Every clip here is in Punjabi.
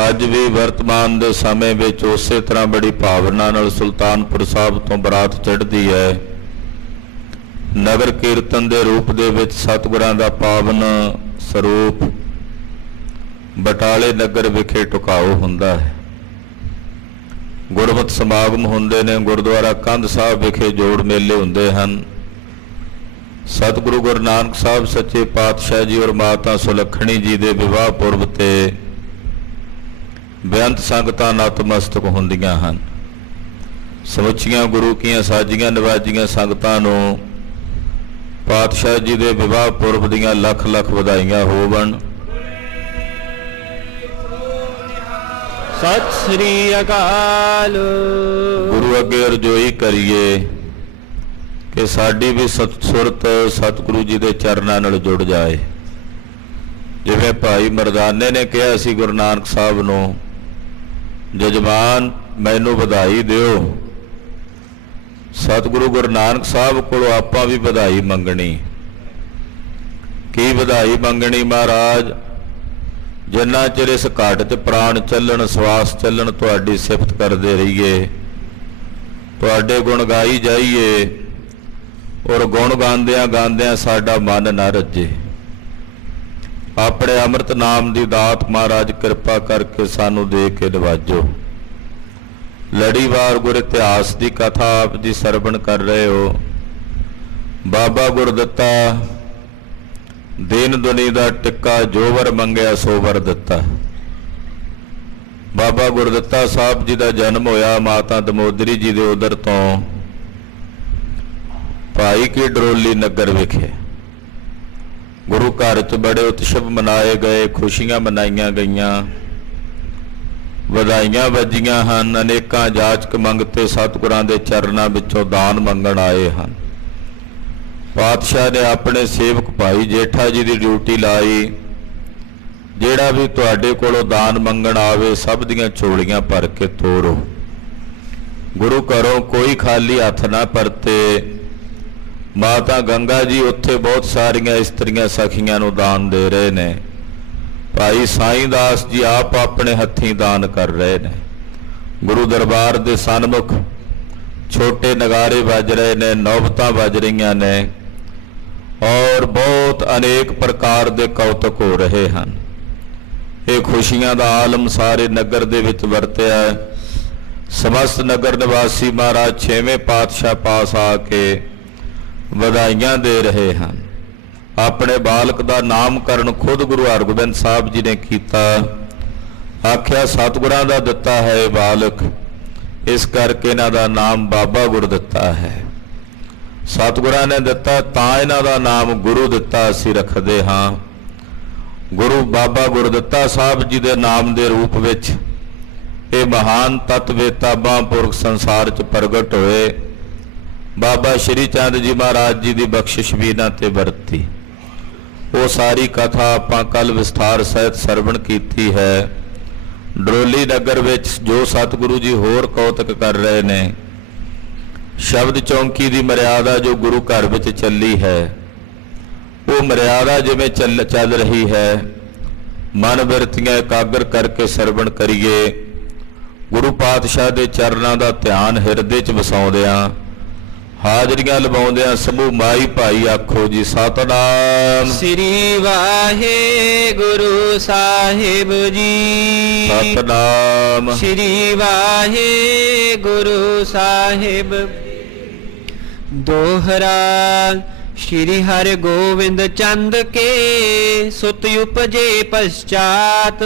ਅੱਜ ਵੀ ਵਰਤਮਾਨ ਦੇ ਸਮੇਂ ਵਿੱਚ ਉਸੇ ਤਰ੍ਹਾਂ ਬੜੀ ਭਾਵਨਾ ਨਾਲ ਸੁਲਤਾਨਪੁਰ ਸਾਹਿਬ ਤੋਂ ਬਰਾਤ ਚੜ੍ਹਦੀ ਹੈ। ਨਗਰ ਕੀਰਤਨ ਦੇ ਰੂਪ ਦੇ ਵਿੱਚ ਸਤਿਗੁਰਾਂ ਦਾ ਪਾਵਨ ਸਰੂਪ ਬਟਾਲੇ ਨਗਰ ਵਿਖੇ ਟਿਕਾਊ ਹੁੰਦਾ ਹੈ। ਗੁਰਮਤਿ ਸਮਾਗਮ ਹੁੰਦੇ ਨੇ। ਗੁਰਦੁਆਰਾ ਕੰਧ ਸਾਹਿਬ ਵਿਖੇ ਜੋੜ ਮੇਲੇ ਹੁੰਦੇ ਹਨ। ਸਤਿਗੁਰੂ ਗੁਰੂ ਨਾਨਕ ਸਾਹਿਬ ਸੱਚੇ ਪਾਤਸ਼ਾਹ ਜੀ ਔਰ ਮਾਤਾ ਸੁਲੱਖਣੀ ਜੀ ਦੇ ਵਿਵਾਹ ਪੁਰਬ ਤੇ ਬੇਅੰਤ ਸੰਗਤਾਂ ਨਤਮਸਤਕ ਹੁੰਦੀਆਂ ਹਨ। ਸਮੁੱਚੀਆਂ ਗੁਰੂ ਕੀਆਂ ਸਾਜੀਆਂ ਨਿਵਾਜੀਆਂ ਸੰਗਤਾਂ ਨੂੰ ਪਾਤਸ਼ਾਹ ਜੀ ਦੇ ਵਿਵਾਹ ਪੁਰਬ ਦੀਆਂ ਲੱਖ ਲੱਖ ਵਧਾਈਆਂ ਹੋਵਣ। ਸਤਿ ਸ੍ਰੀ ਅਕਾਲ। ਗੁਰੂ ਅੱਗੇ ਅਰਜ਼ੋਈ ਕਰੀਏ ਕਿ ਸਾਡੀ ਵੀ ਸੁਰਤ ਸਤਿਗੁਰੂ ਜੀ ਦੇ ਚਰਨਾਂ ਨਾਲ ਜੁੜ ਜਾਏ। ਜਿਵੇਂ ਭਾਈ ਮਰਦਾਨੇ ਨੇ ਕਿਹਾ ਸੀ ਗੁਰੂ ਨਾਨਕ ਸਾਹਿਬ ਨੂੰ, ਜਜਮਾਨ ਮੈਨੂੰ ਵਧਾਈ ਦਿਓ। ਸਤਿਗੁਰੂ ਗੁਰੂ ਨਾਨਕ ਸਾਹਿਬ ਕੋਲੋਂ ਆਪਾਂ ਵੀ ਵਧਾਈ ਮੰਗਣੀ। ਕੀ ਵਧਾਈ ਮੰਗਣੀ ਮਹਾਰਾਜ? ਜਿੰਨਾ ਚਿਰ ਇਸ ਘਾਟ 'ਚ ਪ੍ਰਾਣ ਚੱਲਣ, ਸਵਾਸ ਚੱਲਣ, ਤੁਹਾਡੀ ਸਿਫਤ ਕਰਦੇ ਰਹੀਏ, ਤੁਹਾਡੇ ਗੁਣ ਗਾਈ ਜਾਈਏ ਔਰ ਗੁਣ ਗਾਉਂਦਿਆਂ ਗਾਉਂਦਿਆਂ ਸਾਡਾ ਮਨ ਨਾ ਰੱਜੇ। ਆਪਣੇ ਅੰਮ੍ਰਿਤ ਨਾਮ ਦੀ ਦਾਤ ਮਹਾਰਾਜ ਕਿਰਪਾ ਕਰਕੇ ਸਾਨੂੰ ਦੇ ਕੇ ਨਿਵਾਜੋ। ਲੜੀਵਾਰ ਗੁਰ ਇਤਿਹਾਸ ਦੀ ਕਥਾ ਆਪ ਜੀ ਸਰਵਣ ਕਰ ਰਹੇ ਹੋ। ਬਾਬਾ ਗੁਰਦਿੱਤਾ ਦੀਨ ਦੁਨੀ ਦਾ ਟਿੱਕਾ, ਜੋ ਵਰ ਮੰਗਿਆ ਸੋ ਵਰ ਦਿੱਤਾ। ਬਾਬਾ ਗੁਰਦਿੱਤਾ ਸਾਹਿਬ ਜੀ ਦਾ ਜਨਮ ਹੋਇਆ ਮਾਤਾ ਦਮੋਦਰੀ ਜੀ ਦੇ ਉਦਰ ਤੋਂ ਭਾਈ ਕੀ ਡਰੋਲੀ ਨਗਰ ਵਿਖੇ। ਗੁਰੂ ਘਰ 'ਚ ਬੜੇ ਉਤਸਵ ਮਨਾਏ ਗਏ, ਖੁਸ਼ੀਆਂ ਮਨਾਈਆਂ ਗਈਆਂ, ਵਧਾਈਆਂ ਵੱਜੀਆਂ ਹਨ। ਅਨੇਕਾਂ ਜਾਚਕ ਮੰਗਤੇ ਸਤਿਗੁਰਾਂ ਦੇ ਚਰਨਾਂ ਵਿੱਚੋਂ ਦਾਨ ਮੰਗਣ ਆਏ ਹਨ। ਪਾਤਸ਼ਾਹ ਨੇ ਆਪਣੇ ਸੇਵਕ ਭਾਈ ਜੇਠਾ ਜੀ ਦੀ ਡਿਊਟੀ ਲਾਈ, ਜਿਹੜਾ ਵੀ ਤੁਹਾਡੇ ਕੋਲੋਂ ਦਾਨ ਮੰਗਣ ਆਵੇ ਸਭ ਦੀਆਂ ਝੋਲੀਆਂ ਭਰ ਕੇ ਤੋਰੋ। ਗੁਰੂ ਘਰੋਂ ਕੋਈ ਖਾਲੀ ਹੱਥ ਨਾ ਪਰਤੇ। ਮਾਤਾ ਗੰਗਾ ਜੀ ਉੱਥੇ ਬਹੁਤ ਸਾਰੀਆਂ ਇਸਤਰੀਆਂ ਸਖੀਆਂ ਨੂੰ ਦਾਨ ਦੇ ਰਹੇ ਨੇ। ਭਾਈ ਸਾਈਂ ਦਾਸ ਜੀ ਆਪ ਆਪਣੇ ਹੱਥੀਂ ਦਾਨ ਕਰ ਰਹੇ ਨੇ। ਗੁਰੂ ਦਰਬਾਰ ਦੇ ਸਨਮੁਖ ਛੋਟੇ ਨਗਾਰੇ ਵੱਜ ਰਹੇ ਨੇ, ਨੌਬਤਾਂ ਵੱਜ ਰਹੀਆਂ ਨੇ ਔਰ ਬਹੁਤ ਅਨੇਕ ਪ੍ਰਕਾਰ ਦੇ ਕੌਤਕ ਹੋ ਰਹੇ ਹਨ। ਇਹ ਖੁਸ਼ੀਆਂ ਦਾ ਆਲਮ ਸਾਰੇ ਨਗਰ ਦੇ ਵਿੱਚ ਵਰਤਿਆ ਹੈ। ਸਮਸਤ ਨਗਰ ਨਿਵਾਸੀ ਮਹਾਰਾਜ ਛੇਵੇਂ ਪਾਤਸ਼ਾਹ ਪਾਸ ਆ ਕੇ ਵਧਾਈਆਂ ਦੇ ਰਹੇ ਹਨ। ਆਪਣੇ ਬਾਲਕ ਦਾ ਨਾਮਕਰਨ ਖੁਦ ਗੁਰੂ ਹਰਗੋਬਿੰਦ ਸਾਹਿਬ ਜੀ ਨੇ ਕੀਤਾ। ਆਖਿਆ ਸਤਿਗੁਰਾਂ ਦਾ ਦਿੱਤਾ ਹੈ ਇਹ ਬਾਲਕ, ਇਸ ਕਰਕੇ ਇਹਨਾਂ ਦਾ ਨਾਮ ਬਾਬਾ ਗੁਰਦਿੱਤਾ ਹੈ। ਸਤਿਗੁਰਾਂ ਨੇ ਦਿੱਤਾ ਤਾਂ ਇਹਨਾਂ ਦਾ ਨਾਮ ਗੁਰੂ ਦਿੱਤਾ ਅਸੀਂ ਰੱਖਦੇ ਹਾਂ। ਗੁਰੂ ਬਾਬਾ ਗੁਰਦਿੱਤਾ ਸਾਹਿਬ ਜੀ ਦੇ ਨਾਮ ਦੇ ਰੂਪ ਵਿੱਚ ਇਹ ਮਹਾਨ ਤਤਵੇਤਾ ਮਹਾਂਪੁਰਖ ਸੰਸਾਰ 'ਚ ਪ੍ਰਗਟ ਹੋਏ। ਬਾਬਾ ਸ਼੍ਰੀ ਚੰਦ ਜੀ ਮਹਾਰਾਜ ਜੀ ਦੀ ਬਖਸ਼ਿਸ਼ ਵੀ ਇਹਨਾਂ ਤੇ ਵਰਤੀ। ਉਹ ਸਾਰੀ ਕਥਾ ਆਪਾਂ ਕੱਲ ਵਿਸਥਾਰ ਸਹਿਤ ਸਰਵਣ ਕੀਤੀ ਹੈ। ਡਰੋਲੀ ਨਗਰ ਵਿੱਚ ਜੋ ਸਤਿਗੁਰੂ ਜੀ ਹੋਰ ਕੌਤਕ ਕਰ ਰਹੇ ਨੇ, ਸ਼ਬਦ ਚੌਂਕੀ ਦੀ ਮਰਿਆਦਾ ਜੋ ਗੁਰੂ ਘਰ ਵਿੱਚ ਚੱਲੀ ਹੈ, ਉਹ ਮਰਿਆਦਾ ਜਿਵੇਂ ਚੱਲ ਰਹੀ ਹੈ, ਮਨ ਬਿਰਤੀਆਂ ਇਕਾਗਰ ਕਰਕੇ ਸਰਵਣ ਕਰੀਏ। ਗੁਰੂ ਪਾਤਸ਼ਾਹ ਦੇ ਚਰਨਾਂ ਦਾ ਧਿਆਨ ਹਿਰਦੇ 'ਚ ਵਸਾਉਂਦਿਆਂ, ਹਾਜ਼ਰੀਆਂ ਲਵਾਉਂਦਿਆਂ ਸਮੂਹ ਮਾਈ ਭਾਈ ਆਖੋ ਜੀ ਸਤਿਨਾਮ ਸ੍ਰੀ ਵਾਹਿਗੁਰੂ ਸਾਹਿਬ ਜੀ। ਸਤਿਨਾਮ ਸ੍ਰੀ ਵਾਹਿਗੁਰੂ ਸਾਹਿਬ। ਦੋਹਰਾ ਸ਼੍ਰੀ ਹਰਿ ਗੋਬਿੰਦ ਚੰਦ ਕੇ ਸੁਤ ਉਪਜੇ ਪਛਾਤ।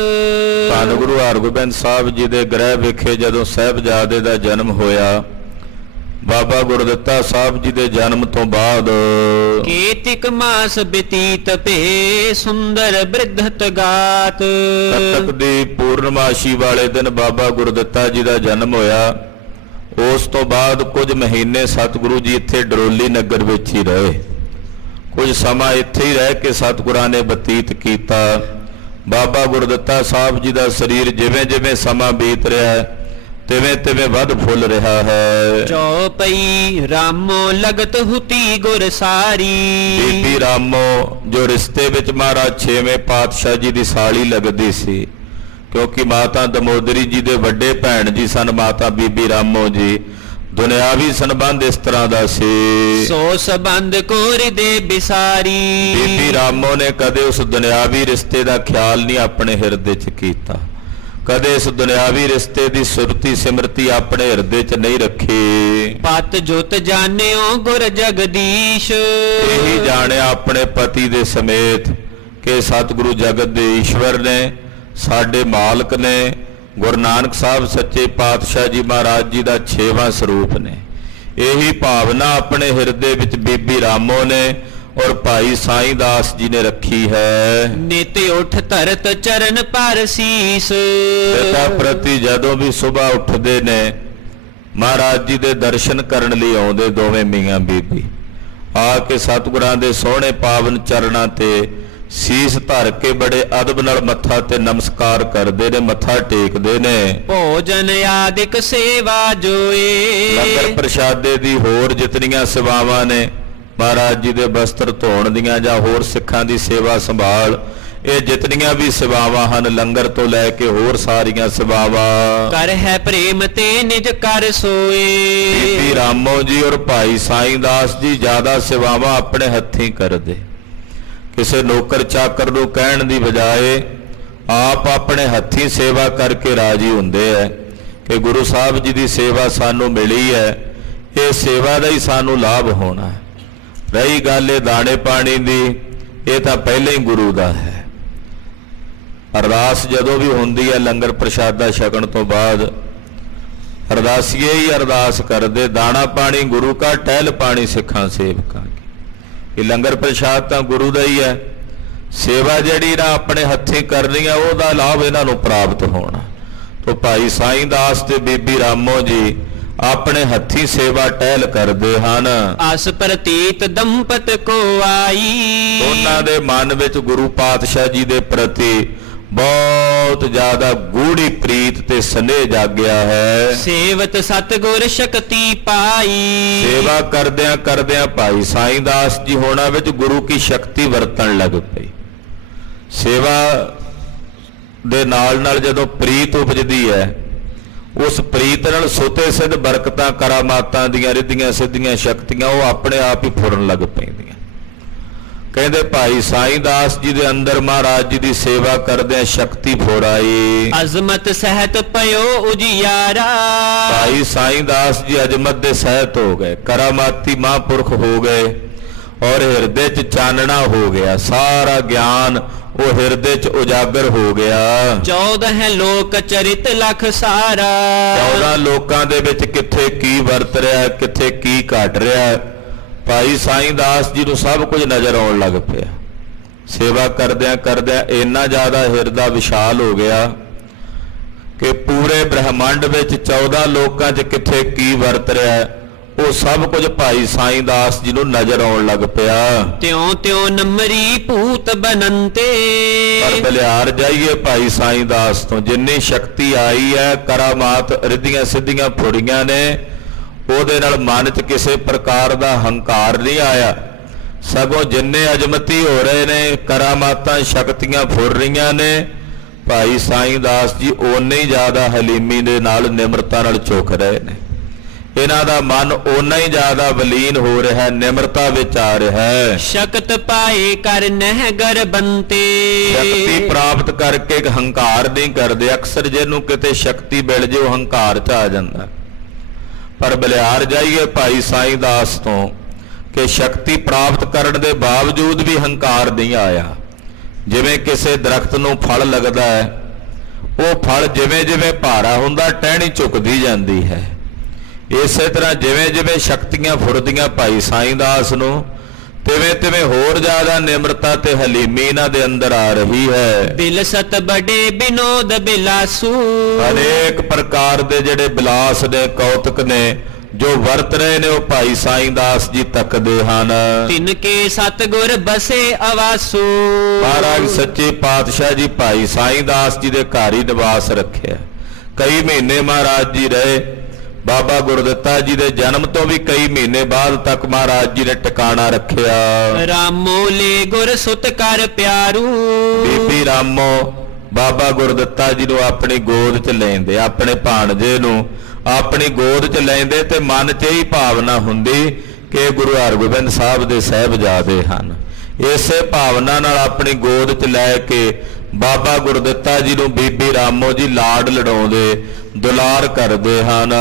ਧੰਨ ਗੁਰੂ ਹਰਗੋਬਿੰਦ ਸਾਹਿਬ ਜੀ ਦੇ ਗ੍ਰਹਿ ਵਿਖੇ ਜਦੋਂ ਸਾਹਿਬਜ਼ਾਦੇ ਦਾ ਜਨਮ ਹੋਇਆ, ਬਾਬਾ ਗੁਰਦਿੱਤਾ ਸਾਹਿਬ ਜੀ ਦੇ ਜਨਮ ਤੋਂ ਬਾਅਦ ਕੇਤਿਕ ਮਾਸ ਬਤੀਤ ਭੇ ਸੁੰਦਰ ਬ੍ਰਿਧਤ ਗਾਤ। ਕੱਤਕ ਦੀ ਪੂਰਨਮਾਸ਼ੀ ਵਾਲੇ ਦਿਨ ਬਾਬਾ ਗੁਰਦਿੱਤਾ ਜੀ ਦਾ ਜਨਮ ਹੋਇਆ। ਉਸ ਤੋਂ ਬਾਅਦ ਕੁਝ ਮਹੀਨੇ ਸਤਿਗੁਰੂ ਜੀ ਇੱਥੇ ਡਰੋਲੀ ਨਗਰ ਵਿੱਚ ਹੀ ਰਹੇ। ਕੁਝ ਸਮਾਂ ਇੱਥੇ ਹੀ ਰਹਿ ਕੇ ਸਤਿਗੁਰਾਂ ਨੇ ਬਤੀਤ ਕੀਤਾ। ਬਾਬਾ ਗੁਰਦਿੱਤਾ ਸਾਹਿਬ ਜੀ ਦਾ ਸਰੀਰ ਜਿਵੇਂ ਜਿਵੇਂ ਸਮਾਂ ਬੀਤ ਰਿਹਾ ਹੈ, ਤਿਵੇਂ ਤਿਵੇਂ ਵੱਧ ਫੁੱਲ ਰਿਹਾ ਹੈ। ਚੌਪਈ ਰਾਮੋ ਲਗਤ ਹੁਤੀ ਗੁਰ ਸਾਰੀ। ਬੀਬੀ ਰਾਮੋ ਜੋ ਰਿਸ਼ਤੇ ਵਿੱਚ ਮਹਾਰਾਜ ਛੇਵੇਂ ਪਾਤਸ਼ਾਹ ਜੀ ਦੀ ਸਾਲੀ ਲੱਗਦੀ ਸੀ, ਕਿਉਂਕਿ ਮਾਤਾ ਦਮੋਦਰੀ ਜੀ ਦੇ ਵੱਡੇ ਭੈਣ ਜੀ ਸਨ ਮਾਤਾ ਬੀਬੀ ਰਾਮੋ ਜੀ। ਦੁਨਿਆਵੀ ਸੰਬੰਧ ਇਸ ਤਰ੍ਹਾਂ ਦਾ ਸੀ। ਸੋ ਸੰਬੰਧ ਕੋ ਹਿਰਦੇ ਬਿਸਾਰੀ। ਬੀਬੀ ਰਾਮੋ ਨੇ ਕਦੇ ਉਸ ਦੁਨਿਆਵੀ ਰਿਸ਼ਤੇ ਦਾ ਖਿਆਲ ਨਹੀਂ ਆਪਣੇ ਹਿਰਦੇ 'ਚ ਕੀਤਾ, ਕਦੇ ਇਸ ਦੁਨਿਆਵੀ ਰਿਸ਼ਤੇ ਦੀ ਸੁਰਤੀ ਸਿਮਰਤੀ ਆਪਣੇ ਹਿਰਦੇ 'ਚ ਨਹੀਂ ਰੱਖੀ। ਪਤ ਜੁਤ ਜਾਣਿਓ ਗੁਰ ਜਗਦੀਸ਼। ਇਹੀ ਜਾਣਿਆ ਆਪਣੇ ਪਤੀ ਦੇ ਸਮੇਤ ਕਿ ਸਤਿਗੁਰੂ ਜਗਤ ਦੇ ਈਸ਼ਵਰ ਨੇ, ਸਾਡੇ ਮਾਲਕ ਨੇ, ਗੁਰੂ ਨਾਨਕ ਸਾਹਿਬ ਸੱਚੇ ਪਾਤਸ਼ਾਹ ਜੀ ਮਹਾਰਾਜ ਜੀ ਦਾ 6ਵਾਂ ਸਰੂਪ ਨੇ। ਇਹੀ ਭਾਵਨਾ ਆਪਣੇ ਹਿਰਦੇ ਵਿੱਚ ਬੀਬੀ ਰਾਮੋ ਨੇ ਔਰ ਭਾਈ ਸਾਈਂ ਦਾਸ ਜੀ ਨੇ ਰੱਖੀ ਹੈ। ਨਿਤ ਉਠ ਧਰਤ ਚਰਨ ਪਰ ਸੀਸ। ਪਿਤਾ ਪ੍ਰਤੀ ਜਦੋਂ ਵੀ ਸੁਬਾਹ ਉੱਠਦੇ ਨੇ ਮਹਾਰਾਜ ਜੀ ਦੇ ਦਰਸ਼ਨ ਕਰਨ ਲਈ ਆਉਂਦੇ ਦੋਵੇਂ ਮੀਆਂ ਬੀਬੀ, ਆ ਕੇ ਸਤਿਗੁਰਾਂ ਦੇ ਸੋਹਣੇ ਪਾਵਨ ਚਰਨਾਂ ਤੇ ਸੀਸ ਧਰ ਕੇ ਬੜੇ ਅਦਬ ਨਾਲ ਮੱਥਾ ਤੇ ਨਮਸਕਾਰ ਕਰਦੇ ਨੇ, ਮੱਥਾ ਟੇਕਦੇ ਨੇ। ਭੋਜਨ ਆਦਿਕ ਸੇਵਾ ਜੋਏ। ਲੰਗਰ ਪ੍ਰਸ਼ਾਦੇ ਦੀ ਹੋਰ ਜਿਤਨੀਆਂ ਸੇਵਾਵਾਂ ਨੇ, ਮਹਾਰਾਜ ਜੀ ਦੇ ਬਸਤਰ ਧੋਣ ਦੀਆਂ ਜਾਂ ਹੋਰ ਸਿੱਖਾਂ ਦੀ ਸੇਵਾ ਸੰਭਾਲ, ਇਹ ਜਿਤਨੀਆਂ ਵੀ ਸੇਵਾਵਾਂ ਹਨ ਲੰਗਰ ਤੋਂ ਲੈ ਕੇ ਹੋਰ ਸਾਰੀਆਂ ਸੇਵਾਵਾਂ ਕਰ ਹੈ ਪ੍ਰੇਮ ਤੇ ਨਿਜ ਕਰ ਸੋਏ। ਬੀਬੀ ਰਾਮੋ ਜੀ ਔਰ ਭਾਈ ਸਾਈਂ ਦਾਸ ਜੀ ਜ਼ਿਆਦਾ ਸੇਵਾਵਾਂ ਆਪਣੇ ਹੱਥੀਂ ਕਰਦੇ, ਕਿਸੇ ਨੌਕਰ ਚਾਕਰ ਨੂੰ ਕਹਿਣ ਦੀ ਬਜਾਏ ਆਪ ਆਪਣੇ ਹੱਥੀਂ ਸੇਵਾ ਕਰਕੇ ਰਾਜੀ ਹੁੰਦੇ ਹੈ ਕਿ ਗੁਰੂ ਸਾਹਿਬ ਜੀ ਦੀ ਸੇਵਾ ਸਾਨੂੰ ਮਿਲੀ ਹੈ, ਇਹ ਸੇਵਾ ਦਾ ਹੀ ਸਾਨੂੰ ਲਾਭ ਹੋਣਾ ਹੈ। ਰਹੀ ਗੱਲ ਇਹ ਦਾਣੇ ਪਾਣੀ ਦੀ, ਇਹ ਤਾਂ ਪਹਿਲਾਂ ਹੀ ਗੁਰੂ ਦਾ ਹੈ। ਅਰਦਾਸ ਜਦੋਂ ਵੀ ਹੁੰਦੀ ਹੈ ਲੰਗਰ ਪ੍ਰਸ਼ਾਦਾ ਛਕਣ ਤੋਂ ਬਾਅਦ ਅਰਦਾਸੀਏ ਹੀ ਅਰਦਾਸ ਕਰਦੇ, ਦਾਣਾ ਪਾਣੀ ਗੁਰੂ ਕਾ, ਟਹਿਲ ਪਾਣੀ ਸਿੱਖਾਂ ਸੇਵਕਾਂ ਕੀ। ਇਹ ਲੰਗਰ ਪ੍ਰਸ਼ਾਦ ਤਾਂ ਗੁਰੂ ਦਾ ਹੀ ਹੈ, ਸੇਵਾ ਜਿਹੜੀ ਨਾ ਆਪਣੇ ਹੱਥੀਂ ਕਰਨੀ ਹੈ ਉਹਦਾ ਲਾਭ ਇਹਨਾਂ ਨੂੰ ਪ੍ਰਾਪਤ ਹੋਣਾ। ਤੋ ਭਾਈ ਸਾਈਂ ਦਾਸ ਤੇ ਬੀਬੀ ਰਾਮੋ ਜੀ ਆਪਣੇ ਹੱਥੀਂ ਸੇਵਾ ਟਹਿਲ ਕਰਦੇ ਹਨ। ਅਸ ਪ੍ਰਤੀਤ ਦੰਪਤ ਕੋ ਆਈ। ਉਹਨਾਂ ਦੇ ਮਨ ਵਿੱਚ ਗੁਰੂ ਪਾਤਸ਼ਾਹ ਜੀ ਦੇ ਪ੍ਰਤੀ ਬਹੁਤ ਜ਼ਿਆਦਾ ਗੂੜੀ ਪ੍ਰੀਤ ਤੇ ਸਨੇਹ ਜਾਗਿਆ ਹੈ। ਸੇਵਤ ਸਤਿਗੁਰ ਸ਼ਕਤੀ ਪਾਈ। ਸੇਵਾ ਕਰਦਿਆਂ ਕਰਦਿਆਂ ਭਾਈ ਸਾਈਂ ਦਾਸ ਜੀ ਹੋਣਾ ਵਿੱਚ ਗੁਰੂ ਕੀ ਸ਼ਕਤੀ ਵਰਤਣ ਲੱਗ ਪਈ। ਸੇਵਾ ਦੇ ਨਾਲ ਨਾਲ ਜਦੋਂ ਪ੍ਰੀਤ ਉਪਜਦੀ ਹੈ, ਉਸ ਪ੍ਰੀਤ ਨਾਲ ਸੁਤੇ ਸਿੱਧ ਬਰਕਤਾਂ ਕਰਾਮਾਤਾਂ ਦੀਆਂ ਰਿੱਧੀਆਂ ਸਿੱਧੀਆਂ ਸ਼ਕਤੀਆਂ ਉਹ ਆਪਣੇ ਆਪ ਹੀ ਫੁਰਨ ਲੱਗ ਪੈਂਦੀਆਂ। ਕਹਿੰਦੇ ਭਾਈ ਸਾਈਂ ਦਾਸ ਜੀ ਦੇ ਅੰਦਰ ਮਹਾਰਾਜ ਜੀ ਦੀ ਸੇਵਾ ਕਰਦਿਆਂ ਸ਼ਕਤੀ ਫੋੜਾਈ। ਅਜ਼ਮਤ ਸਹਿਤ ਪਇਓ ਉਜਿਆਰਾ। ਭਾਈ ਸਾਈਂ ਦਾਸ ਜੀ ਅਜਮਤ ਦੇ ਸਹਿਤ ਹੋ ਗਏ, ਕਰਾਮਾਤੀ ਮਹਾਂਪੁਰਖ ਹੋ ਗਏ ਔਰ ਹਿਰਦੇ 'ਚ ਚਾਨਣਾ ਹੋ ਗਿਆ, ਸਾਰਾ ਗਿਆਨ ਉਹ ਹਿਰਦੇ 'ਚ ਉਜਾਗਰ ਹੋ ਗਿਆ। 14 ਲੋਕ ਚਰਿਤ ਲਖ ਸਾਰਾ। 14 ਲੋਕਾਂ ਦੇ ਵਿੱਚ ਕਿੱਥੇ ਕੀ ਵਰਤ ਰਿਹਾ, ਕਿੱਥੇ ਕੀ ਘਟ ਰਿਹਾ, ਭਾਈ ਸਾਈਂ ਦਾਸ ਜੀ ਨੂੰ ਸਭ ਕੁਝ ਨਜ਼ਰ ਆਉਣ ਲੱਗ ਪਿਆ। ਸੇਵਾ ਕਰਦਿਆਂ ਕਰਦਿਆਂ ਇੰਨਾ ਜ਼ਿਆਦਾ ਹਿਰਦਾ ਵਿਸ਼ਾਲ ਹੋ ਗਿਆ ਕਿ ਪੂਰੇ ਬ੍ਰਹਿਮੰਡ ਵਿੱਚ 14 ਲੋਕਾਂ 'ਚ ਕਿੱਥੇ ਕੀ ਵਰਤ ਰਿਹਾ ਉਹ ਸਭ ਕੁਝ ਭਾਈ ਸਾਈਂ ਦਾਸ ਜੀ ਨੂੰ ਨਜ਼ਰ ਆਉਣ ਲੱਗ ਪਿਆ। ਤਿਉ ਤਿਉ ਨਮਰੀ ਭੂਤ ਬਨੰਤੇ। ਪਰ ਬਲਿਹਾਰ ਜਾਈਏ ਭਾਈ ਸਾਈਂ ਦਾਸ ਤੋਂ ਜਿੰਨੀ ਸ਼ਕਤੀ ਆਈ ਹੈ, ਕਰਾਮਾਤ ਰਿੱਧੀਆਂ ਸਿੱਧੀਆਂ ਫੁੜੀਆਂ ਨੇ, ਉਹਦੇ ਨਾਲ ਮਨ 'ਚ ਕਿਸੇ ਪ੍ਰਕਾਰ ਦਾ ਹੰਕਾਰ ਨਹੀਂ ਆਇਆ, ਸਗੋਂ ਜਿੰਨੇ ਅਜਮਤੀ ਹੋ ਰਹੇ ਨੇ, ਕਰਾਮਾਤਾਂ ਸ਼ਕਤੀਆਂ ਫੁਰ ਰਹੀਆਂ ਨੇ, ਭਾਈ ਸਾਈਂ ਦਾਸ ਜੀ ਓਨੇ ਹੀ ਜ਼ਿਆਦਾ ਹਲੀਮੀ ਦੇ ਨਾਲ ਨਿਮਰਤਾ ਨਾਲ ਝੁਕ ਰਹੇ ਨੇ। ਇਹਨਾਂ ਦਾ ਮਨ ਓਨਾ ਹੀ ਜ਼ਿਆਦਾ ਬਲੀਨ ਹੋ ਰਿਹਾ, ਨਿਮਰਤਾ ਵਿੱਚ ਆ ਰਿਹਾ ਹੈ। ਸ਼ਕਤ ਪਾਏ ਕਰ ਨਹਿ ਗਰ ਬੰਤੇ। ਸ਼ਕਤੀ ਪ੍ਰਾਪਤ ਕਰਕੇ ਹੰਕਾਰ ਨਹੀਂ ਕਰਦੇ। ਅਕਸਰ ਜਿਹਨੂੰ ਕਿਤੇ ਸ਼ਕਤੀ ਮਿਲ ਜੇ ਉਹ ਹੰਕਾਰ 'ਚ ਆ ਜਾਂਦਾ। ਪਰ ਬਲਿਹਾਰ ਜਾਈਏ ਭਾਈ ਸਾਈਂ ਦਾਸ ਤੋਂ ਕਿ ਸ਼ਕਤੀ ਪ੍ਰਾਪਤ ਕਰਨ ਦੇ ਬਾਵਜੂਦ ਵੀ ਹੰਕਾਰ ਨਹੀਂ ਆਇਆ। ਜਿਵੇਂ ਕਿਸੇ ਦਰਖਤ ਨੂੰ ਫਲ ਲੱਗਦਾ ਹੈ, ਉਹ ਫਲ ਜਿਵੇਂ ਜਿਵੇਂ ਭਾਰਾ ਹੁੰਦਾ ਟਹਿਣੀ ਝੁਕਦੀ ਜਾਂਦੀ ਹੈ। ਇਸੇ ਤਰ੍ਹਾਂ ਜਿਵੇਂ ਜਿਵੇਂ ਸ਼ਕਤੀਆਂ ਫੁਰਦੀਆਂ ਭਾਈ ਸਾਈਂ ਦਾਸ ਨੂੰ, ਤਿਵੇਂ ਤਿਵੇਂ ਹੋਰ ਜ਼ਿਆਦਾ ਨਿਮਰਤਾ ਤੇ ਹਲੀਮੀ ਇਹਨਾਂ ਦੇ ਅੰਦਰ ਆ ਰਹੀ ਹੈ। ਬਿਲਸਤ ਬੜੇ ਬਿਨੋਦ ਬਿਲਾਸੂ। ਅਨੇਕ ਪ੍ਰਕਾਰ ਦੇ ਜਿਹੜੇ ਬਿਲਾਸ ਨੇ, ਕੌਤਕ ਨੇ, ਜੋ ਵਰਤ ਰਹੇ ਨੇ ਉਹ ਭਾਈ ਸਾਈਂ ਦਾਸ ਜੀ ਤੱਕਦੇ ਹਨ। ਤਿਨ ਕੇ ਸਤਿਗੁਰ ਬਸੇ ਅਵਾਸੂ। ਮਹਾਰਾਜ ਸੱਚੇ ਪਾਤਸ਼ਾਹ ਜੀ ਭਾਈ ਸਾਈਂ ਦਾਸ ਜੀ ਦੇ ਘਰ ਹੀ ਨਿਵਾਸ ਰੱਖਿਆ। ਕਈ ਮਹੀਨੇ ਮਹਾਰਾਜ ਜੀ ਰਹੇ। ਬਾਬਾ ਗੁਰਦਿੱਤਾ ਜੀ ਦੇ ਜਨਮ ਤੋਂ ਵੀ ਕਈ ਮਹੀਨੇ ਬਾਅਦ ਤੱਕ ਮਹਾਰਾਜ ਜੀ ਨੇ ਟਿਕਾਣਾ ਰੱਖਿਆ। ਰਾਮੋ ਲੈ ਗੁਰ ਸੁਤ ਕਰ ਪਿਆਰੂ। ਬੀਬੀ ਰਾਮੋ ਬਾਬਾ ਗੁਰਦਿੱਤਾ ਜੀ ਨੂੰ ਆਪਣੀ ਗੋਦ 'ਚ ਲੈਂਦੇ, ਆਪਣੇ ਭਾਣਜੇ ਨੂੰ ਆਪਣੀ ਗੋਦ 'ਚ ਲੈਂਦੇ ਤੇ ਮਨ 'ਚ ਹੀ ਭਾਵਨਾ ਹੁੰਦੀ ਕਿ ਗੁਰੂ ਹਰਗੋਬਿੰਦ ਸਾਹਿਬ ਦੇ ਸਾਹਿਬਜ਼ਾਦੇ ਹਨ। ਇਸੇ ਭਾਵਨਾ ਨਾਲ ਆਪਣੀ ਗੋਦ 'ਚ ਲੈ ਕੇ ਬਾਬਾ ਗੁਰਦਿੱਤਾ ਜੀ ਨੂੰ ਬੀਬੀ ਰਾਮੋ ਜੀ ਲਾਡ ਲਡਾਉਂਦੇ, ਦੁਲਾਰ ਕਰਦੇ ਹਨ।